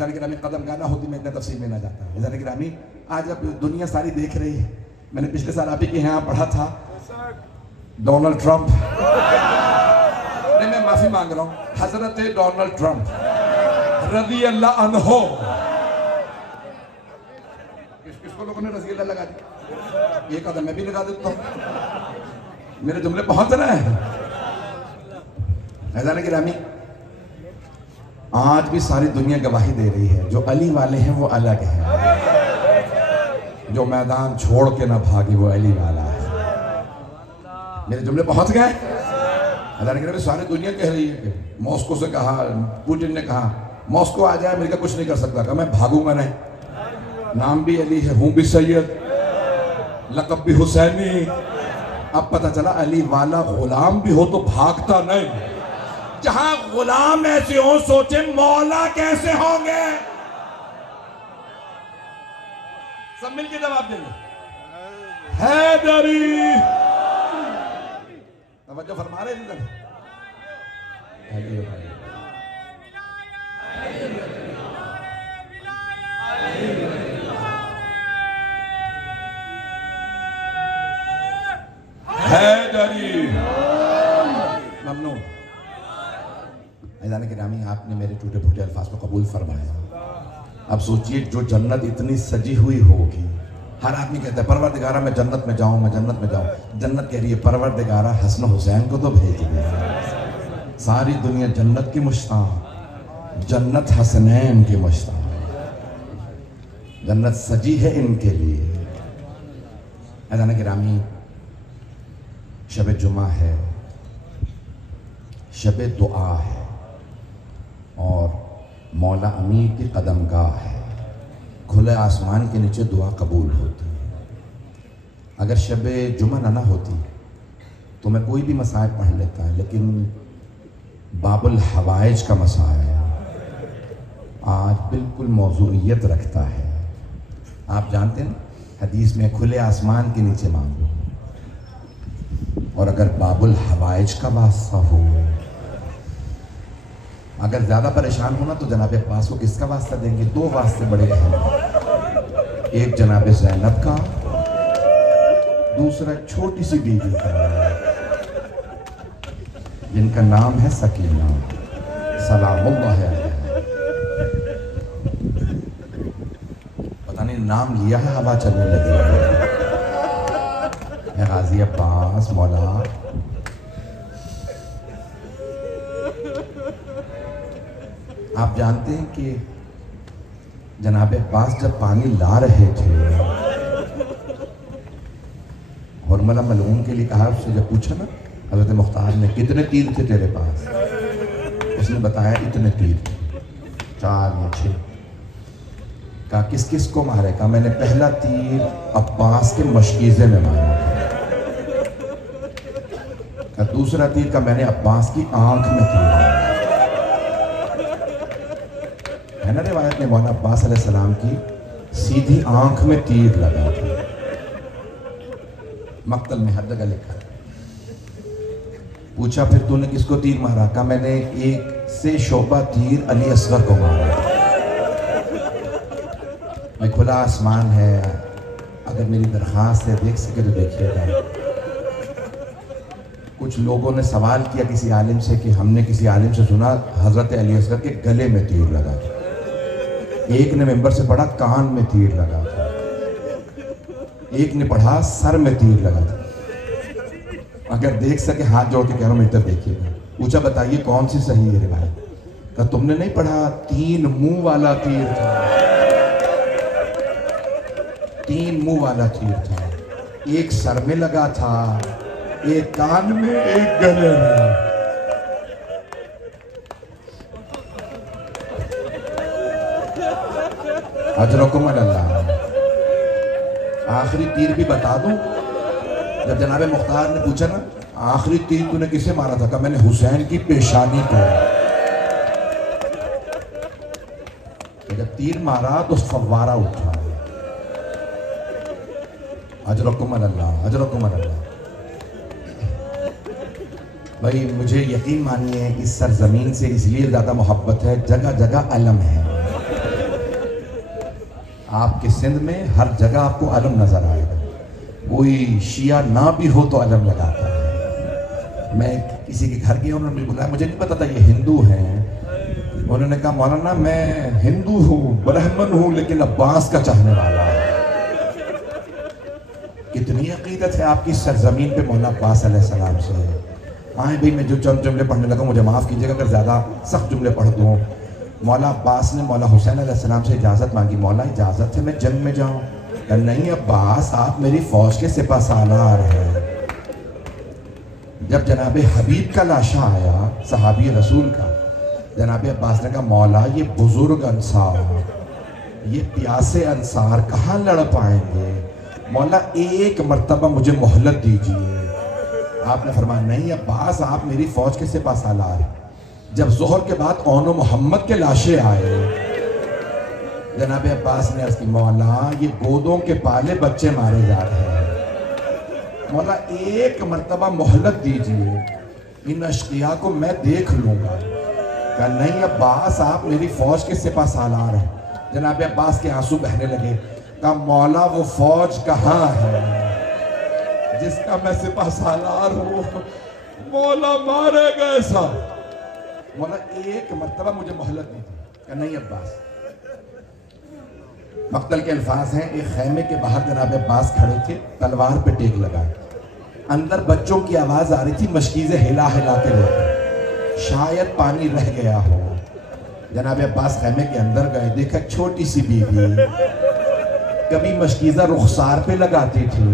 गिरामी कदम गाना होती मैं इतना तफसील में ना जाता। गिरामी आज अब दुनिया सारी देख रही है। मैंने पिछले साल आप ही के यहाँ पढ़ा था डोनाल्ड ट्रंप, नहीं मैं माफी मांग रहा हूँ, हजरत डोनाल्ड ट्रंप रज़ी अल्लाह अन्हो। किसको लोगों ने रज़ी अल्लाह लगा दी? ये कदम मैं भी लगा देता हूँ। मेरे जुमले पहुंच रहे हैं। हैदर गिरामी आज भी सारी दुनिया गवाही दे रही है, जो अली वाले हैं वो अलग हैं, जो मैदान छोड़ के ना भागे वो अली वाला है। मेरे जुमले पहुंच गए। हैदर गिरामी सारी दुनिया कह रही है कि मॉस्को से कहा, पुतिन ने कहा मॉस्को आ जाए अमेरिका कुछ नहीं कर सकता। कहा मैं भागूंगा नहीं, नाम भी अली है, हूं भी सैयद, लक़ब भी हुसैनी, अब पता चला अली वाला गुलाम भी हो तो भागता नहीं। जहां गुलाम ऐसे हो सोचे मौला कैसे होंगे। सब मिलके जवाब देंगे हैदरी। तवज्जो फरमा रहे हैं। हैदरी ममनून। गिरामी आपने मेरे टूटे फूटे अल्फाज को कबूल फरमाया। अब सोचिए जो जन्नत इतनी सजी हुई होगी, हर आदमी कहता है परवरदिगारा मैं जन्नत में जाऊं, मैं जन्नत में जाऊं। जन्नत कह रही है परवरदिगारा हसन हुसैन को तो भेज दे। सारी दुनिया जन्नत की मुश्ताक, जन्नत हसनैन की मुश्ताक, जन्नत सजी है इनके लिए। अज़ान गिरामी शब जुमा है, शब दुआ है और मौला अमीर की कदमगाह है। खुले आसमान के नीचे दुआ कबूल होती है। अगर शब जुमा ना होती तो मैं कोई भी मसाइल पढ़ लेता, लेकिन बाबुल हवाइज का मसाइल आज बिल्कुल मौजूइयत रखता है। आप जानते हैं हदीस में खुले आसमान के नीचे मांगो, और अगर बाबुल हवाइज का वास्ता हो, अगर ज्यादा परेशान हो ना तो जनाबे पास को किसका वास्ता देंगे? दो वास्ते बड़े अहम, एक जनाबे ज़ैनब का, दूसरा छोटी सी बीवी का जिनका नाम है सकीना सलामुल्लाह अलैहा। पता नहीं नाम लिया है हवा चलने लगी है। गाजी अब्बास मौला आप जानते हैं कि जनाब अब्बास जब पानी ला रहे थे, हुरमला मलऊन के लिए कहा, उससे जब पूछा ना हज़रत मुख्तार ने कितने तीर थे तेरे पास, उसने बताया इतने तीर, 4 या 6। कहा किस किस को मारे? कहा मैंने पहला तीर अब्बास के मशकीज़े में मारा। कहा दूसरा तीर का मैंने अब्बास की आंख में किया है ना। रिवायत में मौला अब्बास अलैहिस्सलाम की सीधी आंख में तीर लगा था। मक्तल में हर जगह लिखा है। पूछा फिर तूने किसको तीर मारा? कहा मैंने एक से शोबा तीर अली असगर को मारा। मैं खुला आसमान है, अगर मेरी दरख्वास्त है देख सके तो देखिएगा। कुछ लोगों ने सवाल किया किसी आलिम से कि हमने किसी आलिम से सुना हजरत अली असगर के गले में तीर लगा था। एक ने मेंबर से पढ़ा कान में तीर लगा था, एक ने पढ़ा सर में तीर लगा था। अगर देख सके हाथ जोड़ के कह रहा हूं इधर देखिएगा। पूछा बताइए कौन सी सही है रिवायत? कहा तुमने नहीं पढ़ा 3 मुंह वाला तीर था, 3 मुंह वाला तीर था। एक सर में लगा था, एक कान में, एक गले में। अजरकुम अल्लाह। आखिरी तीर भी बता दूं? जब जनाबे मुख्तार ने पूछा ना आखिरी तीर तूने किसे मारा था? कहा मैंने हुसैन की पेशानी को। जब तीर मारा तो फव्वारा उठा। अजरकुम अल्लाह, अजरकुम अल्लाह। भाई मुझे यकीन मानिए इस सरजमीन से इसलिए ज्यादा मोहब्बत है, जगह जगह अलम है। आपके सिंध में हर जगह आपको अलम नजर आएगा। कोई शिया ना भी हो तो अलम लगाता है। मैं किसी के घर गया, उन्होंने बुलाया, मुझे नहीं पता था ये हिंदू हैं। उन्होंने कहा मौलाना मैं हिंदू हूँ, ब्राह्मण हूँ, लेकिन अब्बास का चाहने वाला हूँ। कितनी अकीदत है आपकी सरजमीन पे मौला अब्बास अलैहिस्सलाम से। आए भाई मैं जो चंद जुमले पढ़ने लगा मुझे माफ़ कीजिएगा अगर ज़्यादा सख्त जुमले पढ़ दूँ। मौला अब्बास ने मौला हुसैन अलैहिस्सलाम से इजाज़त मांगी, मौला इजाज़त है मैं जंग में जाऊँ? नहीं अब्बास आप मेरी फ़ौज के सिपा सालार हैं। जब जनाब हबीब का लाशा आया सहाबी रसूल का, जनाब अब्बास ने कहा मौला ये बुजुर्ग अंसार, ये प्यासे अंसार कहाँ लड़ पाएंगे? मौला एक मर्तबा मुझे मोहलत दीजिए। आपने फरमाया नहीं अब्बास, आप मेरी फौज के सिपा सालार। जब जोहर के बाद ओनो मोहम्मद के लाशें आए, जनाब अब्बास ने अर्ज़ की मौला ये गोदों के पाले बच्चे मारे जा रहे हैं, मौला एक मर्तबा मोहलत दीजिए, इन अशकिया को मैं देख लूंगा। कहा नहीं अब्बास, आप मेरी फौज के सिपा सालार हैं। जनाब अब्बास के आंसू बहने लगे। कहा मौला वो फौज कहाँ है जिसका मैं सिपा सालार हूँ? मौला मारे गए सब। मौला एक मर्तबा मुझे मोहलत दीजिए। कहा नहीं अब्बास। मक्तल के अल्फाज हैं, एक खैमे के बाहर जनाब अब्बास खड़े थे, तलवार पे टेक लगाए। अंदर बच्चों की आवाज आ रही थी, मशकीज़े हिला हिला के लेकर, शायद पानी रह गया हो। जनाब अब्बास खैमे के अंदर गए, देखा छोटी सी बीवी, कभी मशकीज़ा रुखसार पे लगाती थी,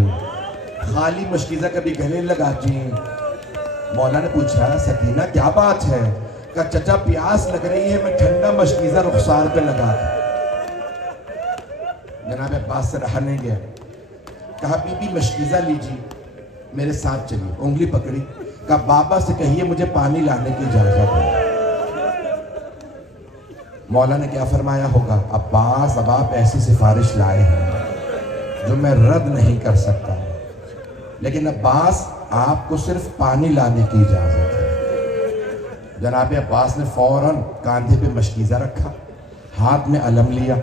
खाली मशकीज़ा कभी गले लगाती। मौला ने पूछा सकीना क्या बात है? कहा चचा प्यास लग रही है, मैं ठंडा मशकीज़ा रुखसार पे लगा। जनाब अब्बास से रहा नहीं गया। कहा बीबी मशकीज़ा लीजिए, मेरे साथ चलिए। उंगली पकड़ी। कहा बाबा से कहिए मुझे पानी लाने की इजाजत है। मौला ने क्या फरमाया होगा? अब्बास अब आप ऐसी सिफारिश लाए हैं जो मैं रद्द नहीं कर सकता, लेकिन अब्बास आपको सिर्फ पानी लाने की इजाजत है। जनाब अब्बास ने फौरन कांधे पे मशकीज़ा रखा, हाथ में अलम लिया।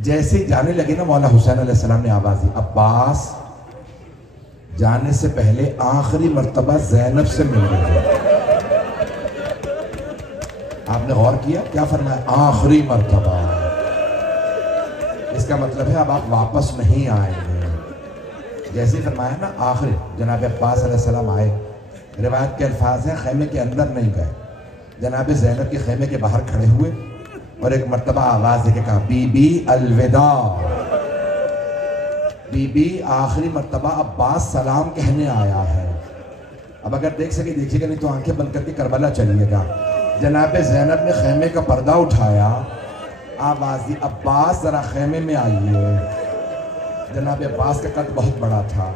जैसे ही जाने लगे ना, मौला हुसैन अलैहिस्सलाम ने आवाज दी अब्बास जाने से पहले आखिरी मर्तबा ज़ैनब से मिल गए। आपने गौर किया क्या फरमाया? आखिरी मर्तबा। इसका मतलब है अब आप वापस नहीं आएंगे। जैसे ही फरमाया ना आखिरी, जनाब अब्बास अलैहिस्सलाम आए। रिवायत के अल्फाज हैं खैमे के अंदर नहीं गए, जनाब ज़ैनब के खैमे के बाहर खड़े हुए और एक मर्तबा आवाज देके कहा बीबी अलविदा। बीबी आखिरी मर्तबा अब्बास सलाम कहने आया है। अब अगर देख सके देखिएगा, नहीं तो आंखें बंद करके करबला चलिएगा। जनाब ज़ैनब ने खैमे का पर्दा उठाया, आवाज दी अब्बास जरा खैमे में आइए। जनाब अब्बास का कद बहुत बड़ा था।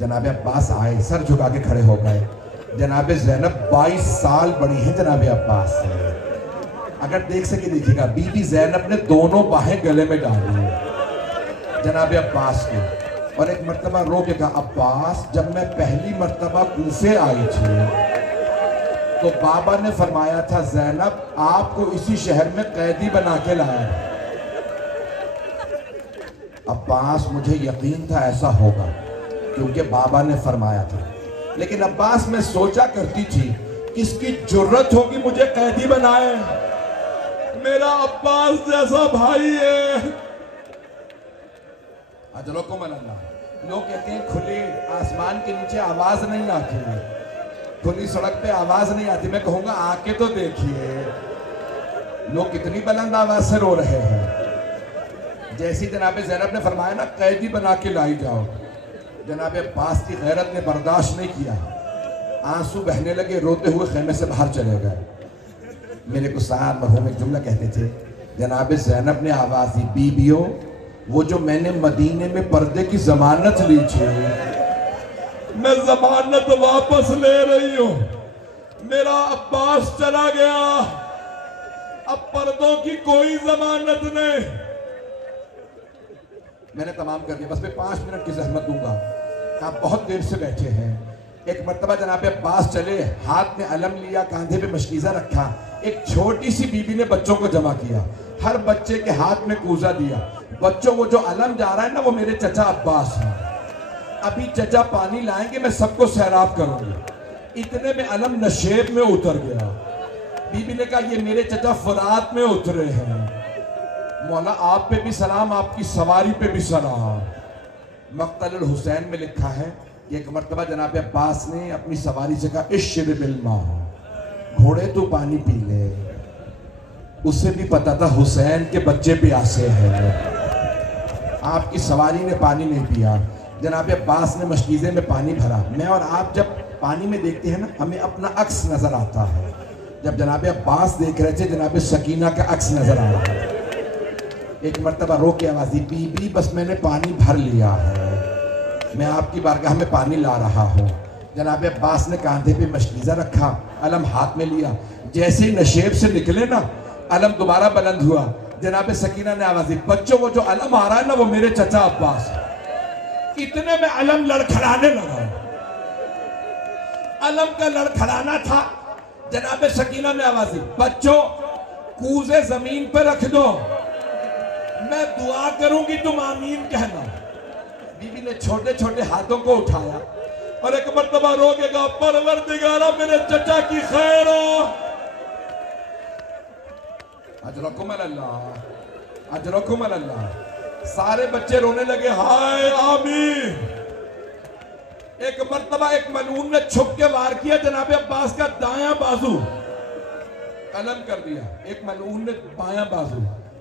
जनाब अब्बास आए, सर झुका के खड़े हो गए। जनाब ज़ैनब 22 साल बड़ी हैं जनाब अब्बास से। अगर देख सके देखिएगा, बीबी ज़ैनब ने दोनों बाहें गले में डाली जनाब अब्बास के, और एक मर्तबा रो के कहा अब्बास जब मैं पहली मर्तबा कूफे आई थी तो बाबा ने फरमाया था ज़ैनब आपको इसी शहर में कैदी बना के लाया। अब्बास मुझे यकीन था ऐसा होगा क्योंकि बाबा ने फरमाया था, लेकिन अब्बास में सोचा करती थी किसकी जुर्रत होगी मुझे कैदी बनाए? मेरा अब्बास जैसा भाई है। लोग कहते हैं खुले आसमान के नीचे आवाज नहीं आती है, खुली सड़क पे आवाज नहीं आती। मैं कहूंगा आके तो देखिए लोग कितनी बुलंद आवाज से रो रहे हैं। जैसी जनाब ज़ैनब ने फरमाया ना कैदी बना के लाई जाओ, जनाब अब्बास की गैरत ने बर्दाश्त नहीं किया, आंसू बहने लगे, रोते हुए खेमे से बाहर चले गए। मेरे को साथ मरहूम एक जुमला कहते थे, जनाब ज़ैनब ने आवाज दी बीबियों वो जो मैंने मदीने में पर्दे की जमानत ली थी, मैं जमानत वापस ले रही हूं। मेरा अब्बास चला गया, अब पर्दों की कोई जमानत नहीं। मैंने तमाम कर दिया, बस मैं 5 मिनट की जहमत दूंगा। आप बहुत देर से बैठे हैं। एक मर्तबा जनाब अब्बास चले, हाथ में अलम लिया, कांधे पे मशकीज़ा रखा, एक छोटी सी बीबी ने बच्चों को जमा किया, हर बच्चे के हाथ में कूजा दिया। बच्चों को जो अलम जा रहा है ना वो मेरे चचा अब्बास हैं, अभी चचा पानी लाएंगे, मैं सबको सैराब करूंगी। इतने में अलम नशेब में उतर गया। बीबी ने कहा ये मेरे चचा फुरात में उतरे हैं। मौला आप पे भी सलाम, आपकी सवारी पे भी सलाम। मक्तल हुसैन में लिखा है कि एक मर्तबा जनाब अब्बास ने अपनी सवारी से कहा इश्रिब बिल मा, घोड़े तो पानी पी ले। उसे भी पता था हुसैन के बच्चे प्यासे हैं। आपकी सवारी ने पानी नहीं पिया। जनाब अब्बास ने मशकीज़े में पानी भरा। मैं और आप जब पानी में देखते हैं ना, हमें अपना अक्स नजर आता है। जब जनाब अब्बास देख रहे थे, जनाब सकीना का अक्स नजर आ रहा है। एक मर्तबा रो के आवाज दी बीबी बस मैंने पानी भर लिया है, मैं आपकी बारगाह में पानी ला रहा हूँ। जनाब अब्बास ने कांधे पे मशकीज़ा रखा, अलम हाथ में लिया। जैसे ही नशेब से निकले ना, अलम दोबारा बुलंद हुआ। जनाब सकीना ने आवाज दी, बच्चों वो जो अलम आ रहा है ना, वो मेरे चचा अब्बास। इतने में अलम लड़खड़ाने लगा। अलम का लड़खड़ाना था। जनाब सकीना ने आवाज दी, बच्चों कूजे जमीन पर रख दो, मैं दुआ करूंगी, तुम आमीन कहना। बीबी ने छोटे छोटे हाथों को उठाया और एक मर्तबा रोकेगा, परवरदिगारा मेरे चचा की खैर हो। अजरकुम अल्लाह, अजरकुम अल्लाह। सारे बच्चे रोने लगे, हाय आमीन। एक मर्तबा एक मलून ने छुप के वार किया जनाब अब्बास का दायां बाजू, कलम कर दिया। एक मलून ने बायां बाजू।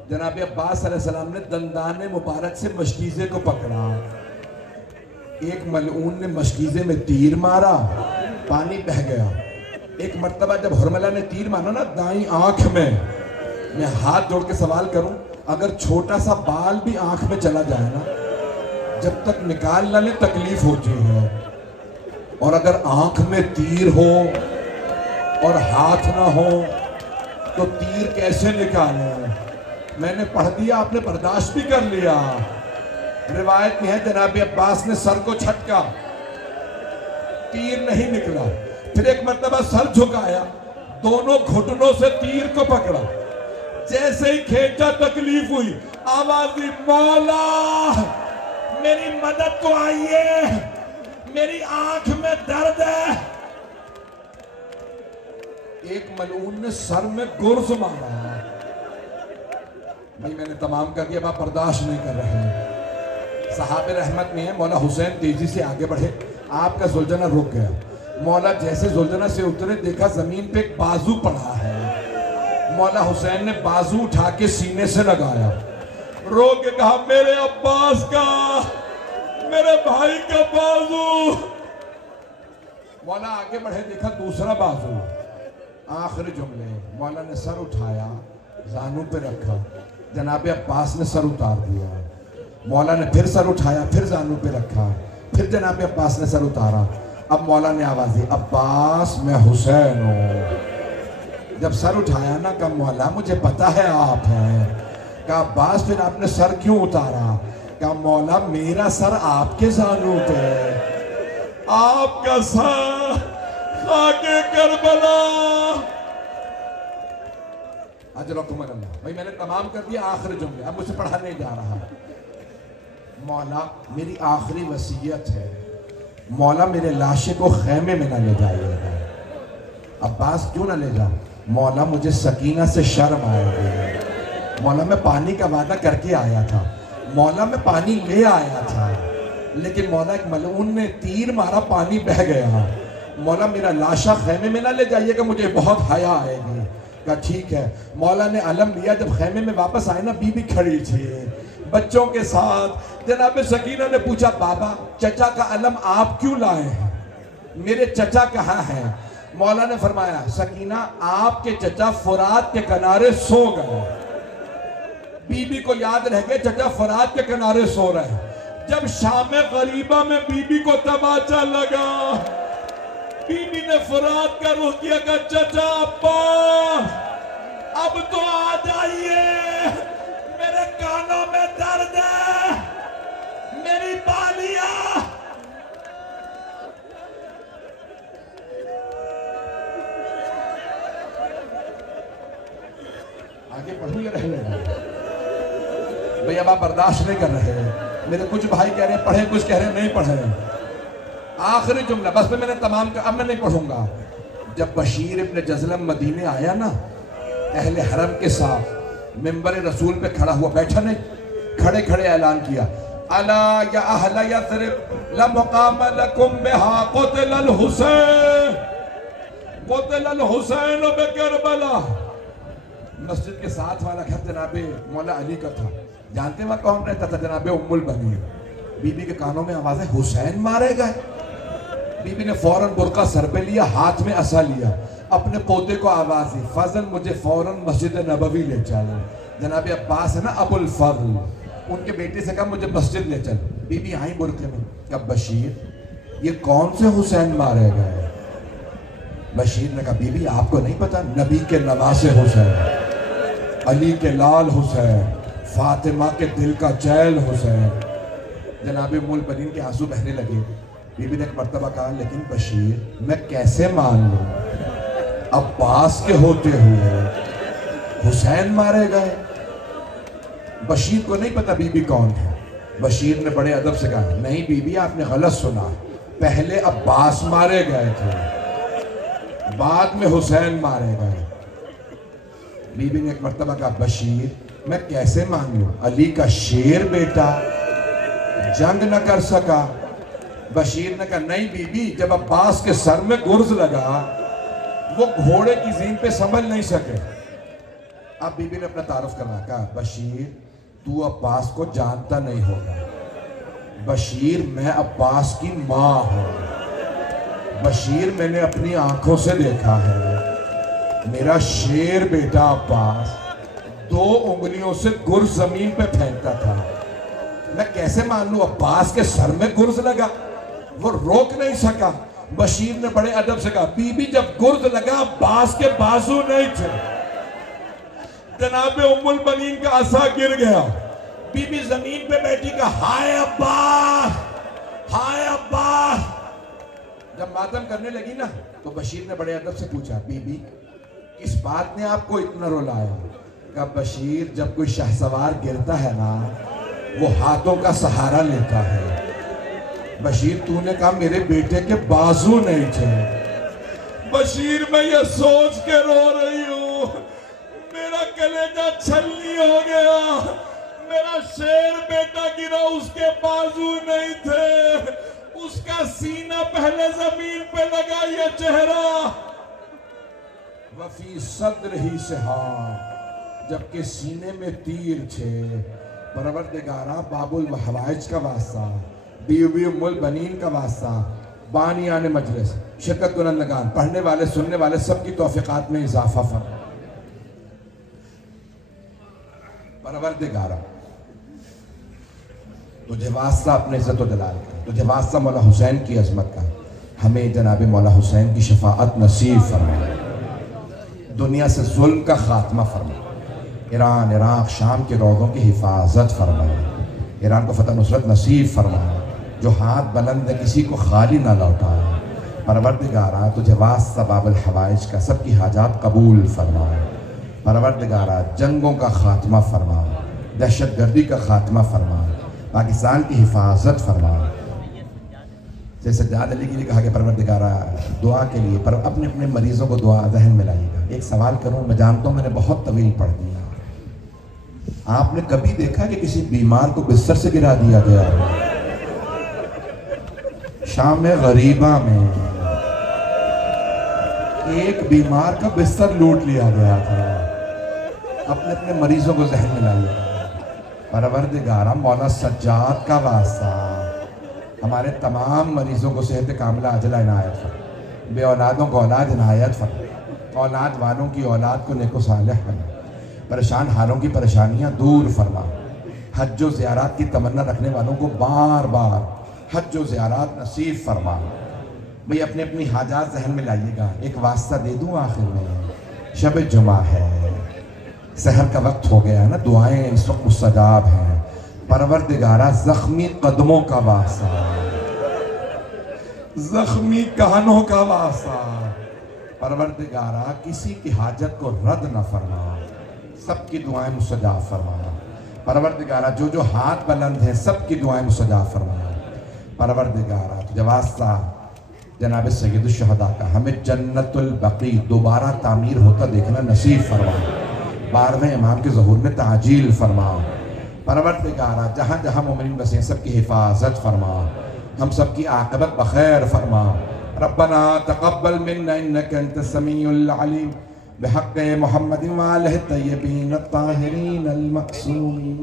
जनाब अब्बास अलैहिस्सलाम ने दंदाने मुबारक से मशकीज़े को पकड़ा। एक मलऊन ने मशकीज़े में तीर मारा, पानी बह गया। एक मर्तबा जब हुरमला ने तीर मारा ना दाई आंख में, मैं हाथ जोड़ के सवाल करूं, अगर छोटा सा बाल भी आंख में चला जाए ना, जब तक निकाल ना ले तकलीफ होती है। और अगर आंख में तीर हो और हाथ ना हो तो तीर कैसे निकालें? मैंने पढ़ दिया, आपने बर्दाश्त भी कर लिया। रिवायत में है जनाब अब्बास ने सर को झटका, तीर नहीं निकला। फिर एक मर्तबा सर झुकाया, दोनों घुटनों से तीर को पकड़ा। जैसे ही खींचा तकलीफ हुई, आवाज दी, मौला मेरी मदद को आइए, मेरी आंख में दर्द है। एक मलऊन ने सर में गुर्ज मारा। भाई मैंने तमाम कर दिया, आप बर्दाश्त नहीं कर रहे। सहाबे रहमत में है, मौला हुसैन तेजी से आगे बढ़े, आपका जुलझना रुक गया। मौला जैसे जुलझना से उतरे, देखा जमीन पे एक बाजू पड़ा है। मौला हुसैन ने बाजू उठा के सीने से लगाया, रो के कहा, मेरे अब्बास का, मेरे भाई का बाजू। मौला आगे बढ़े, देखा दूसरा बाजू। आखिरी जुमले, मौला ने सर उठाया, जानू पे रखा। जनाब अब्बास ने सर उतार दिया। मौला ने फिर सर उठाया, फिर जानू पे रखा, फिर जनाब अब्बास ने सर उतारा। अब मौला ने आवाज दी, अब्बास मैं हुसैन हूं। जब सर उठाया ना, कहा मौला मुझे पता है आप हैं। कहा अब्बास फिर आपने सर क्यों उतारा? कहा मौला मेरा सर आपके जानू पे, आपका सर आके करबला। अजरकुम अल्लाह। भाई मैंने तमाम कर दिया, आखिरी जुमले, अब मुझसे पढ़ा नहीं जा रहा। मौला मेरी आखिरी वसीयत है, मौला मेरे लाशे को खेमे में ना ले जाइएगा। अब्बास क्यों ना ले जाओ? मौला मुझे सकीना से शर्म आएगी। मौला मैं पानी का वादा करके आया था, मौला मैं पानी ले आया था, लेकिन मौला एक मलऊन ने तीर मारा, पानी बह गया। मौला मेरा लाशा खेमे में ना ले जाइएगा, मुझे बहुत हया आएगी। कहा ठीक है। मौला ने अलम लिया। जब खेमे में वापस आए ना, बीबी खड़ी थी बच्चों के साथ। जनाब सकीना ने पूछा, बाबा चचा का अलम आप क्यों लाए हैं? मेरे चचा कहाँ हैं? मौला ने फरमाया, सकीना आपके चचा फुरात के किनारे सो गए। बीबी को याद रह गया, चचा फुरात के किनारे सो रहे हैं। जब शाम गरीबा में बीबी को तमाचा लगा, बीबी ने फुरात का रुख किया, का चचा अब्बास अब तो आ जाइए, मेरे कानों में दर्द है, मेरी बालिया। आगे पढ़ू या रहने भाई? अब आप बर्दाश्त नहीं कर रहे। मेरे कुछ भाई कह रहे हैं पढ़े, कुछ कह रहे हैं नहीं पढ़े। आखिरी जुमला बस में मैंने तमाम का, अब मैं नहीं पढ़ूंगा। जब बशीर इब्न जज़लम मदीने आया ना, अहले हरम के साथ मिंबर रसूल पे खड़ा हुआ, बैठा नहीं, खड़े खड़े ऐलान किया, अला या अहला यथरिब ला मुकाम लकुम बिहा क़ुतिल हुसैन, क़ुतिल हुसैन बिकरबला। मस्जिद के साथ वाला घर जनाबे मौला अली का था। जानते वहां कौन रहता था? जनाबे उम्मुल बनीर। बीबी के कानों में आवाज है, हुसैन मारे गए। बीबी ने फौरन बुरका सर पे लिया, हाथ में असा लिया, अपने पोते को आवाज दी, फजल मुझे फौरन मस्जिद नबवी ले चल। जनाब अब्बास है ना अबुल फजल, उनके बेटे से कहा मुझे मस्जिद ले चल। बीबी आई बुरके में। कब बशीर ये कौन से हुसैन मारे गए? बशीर ने कहा बीबी आपको नहीं पता, नबी के नवासे हुसैन, अली के लाल हुसैन, फातिमा के दिल का चैल हुसैन। जनाब उम्मुल बनीन के आंसू बहने लगे। बीबी ने एक मर्तबा कहा लेकिन बशीर मैं कैसे मान लूं, अब्बास के होते हुए हुसैन मारे गए। बशीर को नहीं पता बीबी कौन है। बशीर ने बड़े अदब से कहा नहीं बीबी आपने गलत सुना, पहले अब्बास मारे गए थे, बाद में हुसैन मारे गए। बीबी ने एक मर्तबा कहा बशीर मैं कैसे मान लूं, अली का शेर बेटा जंग न कर सका। बशीर ने कहा नहीं बीबी, जब अब्बास के सर में गुर्ज लगा वो घोड़े की जीन पे संभल नहीं सके। अब बीबी ने अपना तारुफ करना, कहा बशीर तू अब्बास को जानता नहीं होगा, बशीर मैं अब्बास की माँ हूं, बशीर मैंने अपनी आंखों से देखा है, मेरा शेर बेटा अब्बास 2 उंगलियों से गुर्ज जमीन पे फेंकता था। मैं कैसे मान लूं अब्बास के सर में गुर्ज लगा, वो रोक नहीं सका। बशीर ने बड़े अदब से कहा बीबी जब गुर्ज लगा अब्बास के बाजू नहीं थे। जनाब उम्मुल बनीन का असा गिर गया। बीबी जमीन पे बैठी का हाय अब्बास, हाय अब्बास। जब मातम करने लगी ना तो बशीर ने बड़े अदब से पूछा बीबी किस बात ने आपको इतना रुलाया? कहा बशीर जब कोई शहसवार गिरता है ना वो हाथों का सहारा लेता है। बशीर तूने कहा मेरे बेटे के बाजू नहीं थे। बशीर मैं ये सोच के रो रही हूं, मेरा कलेजा छलनी हो गया, मेरा शेर बेटा गिरा उसके बाजू नहीं थे, उसका सीना पहले जमीन पे लगा, ये चेहरा वफी सद्र ही से हाँ, जबकि सीने में तीर थे। परवरदिगारा बाबुल हवाइज का वास्ता, बीवी उम्मुल बनीन का वास्ता, बानियान मजलिस, शिरकत कुनंदगान, पढ़ने वाले सुनने वाले सबकी तौफीकात में इजाफा फरमा। परवरदिगारा तुझे वास्ता अपने इज्जत व जलाल का, तुझे वास्ता मौला हुसैन की अजमत का, हमें जनाब मौला हुसैन की शफाअत नसीब फरमा, दुनिया से जुल्म का खात्मा फरमा, ईरान इराक शाम के रोज़ों की हिफाजत फरमा, ईरान को फतह नुसरत नसीब फरमा, जो हाथ बुलंद है किसी को खाली ना लौटाए। परवरदिगारा तुझे वास्ता बाबुल हवाइज का, सबकी हाजात कबूल फरमा। परवरदिगारा जंगों का खात्मा फरमा, दहशत गर्दी का खात्मा फरमा, पाकिस्तान की हिफाजत फरमा। जैसे सज्जाद अली के लिए कहा कि परवरदिगारा दुआ के लिए, पर अपने अपने मरीजों को दुआ जहन में लाइएगा। एक सवाल करूं, मैं जानता हूं मैंने बहुत तवील पढ़ दिया, आपने कभी देखा कि किसी बीमार को बिस्तर से गिरा दिया गया हो? शाम गरीबा में एक बीमार का बिस्तर लूट लिया गया था। अपने अपने मरीजों को जहन में लाइए। परवरदिगारा मौला सज्जाद का वास्ता हमारे तमाम मरीजों को सेहत कामिला अजला इनायत फरमा, बे औलादों को औलाद इनायत फरमा, औलाद वालों की औलाद को नेको सालेह फरमा, परेशान हालों की परेशानियां दूर फरमा, हज व ज़ियारत की तमन्ना रखने वालों को बार बार हज व ज़ियारत नसीब फरमा। भाई अपने अपनी हाजात जहन में लाइएगा। एक वास्ता दे दूं आखिर में, शब जुमा है, सहर का वक्त हो गया है ना, दुआएं इस वक्त मुस्तजाब हैं। परवरदिगारा जख्मी कदमों का वास्ता, जख्मी कानों का वास्ता, परवरदिगारा किसी की हाजत को रद्द न फरमा, सबकी दुआएं मुस्तजाब फरमा। परवरदिगारा जो जो हाथ बुलंद हैं सबकी दुआएं मुस्तजाब फरमा। परवरदिगारा तुझे वास्ता जनाब सैयदुल शुहदा का, हमें जन्नतुल बकी दोबारा तामीर होता देखना नसीब फरमा। 12वें इमाम के ज़हूर में ताजील फरमा। परवरदिगारा जहाँ जहाँ मोमिनीन बसे सबकी हिफाजत फरमा, हम सबकी आक़िबत बखैर फरमा। रब्बना तक़ब्बल मिन्ना इन्नका अंतस समीउल अलीम बिहक़्क़ि मुहम्मदिन व आलिहि तय्यबीन अत्ताहिरीन अल मक़सूमीन।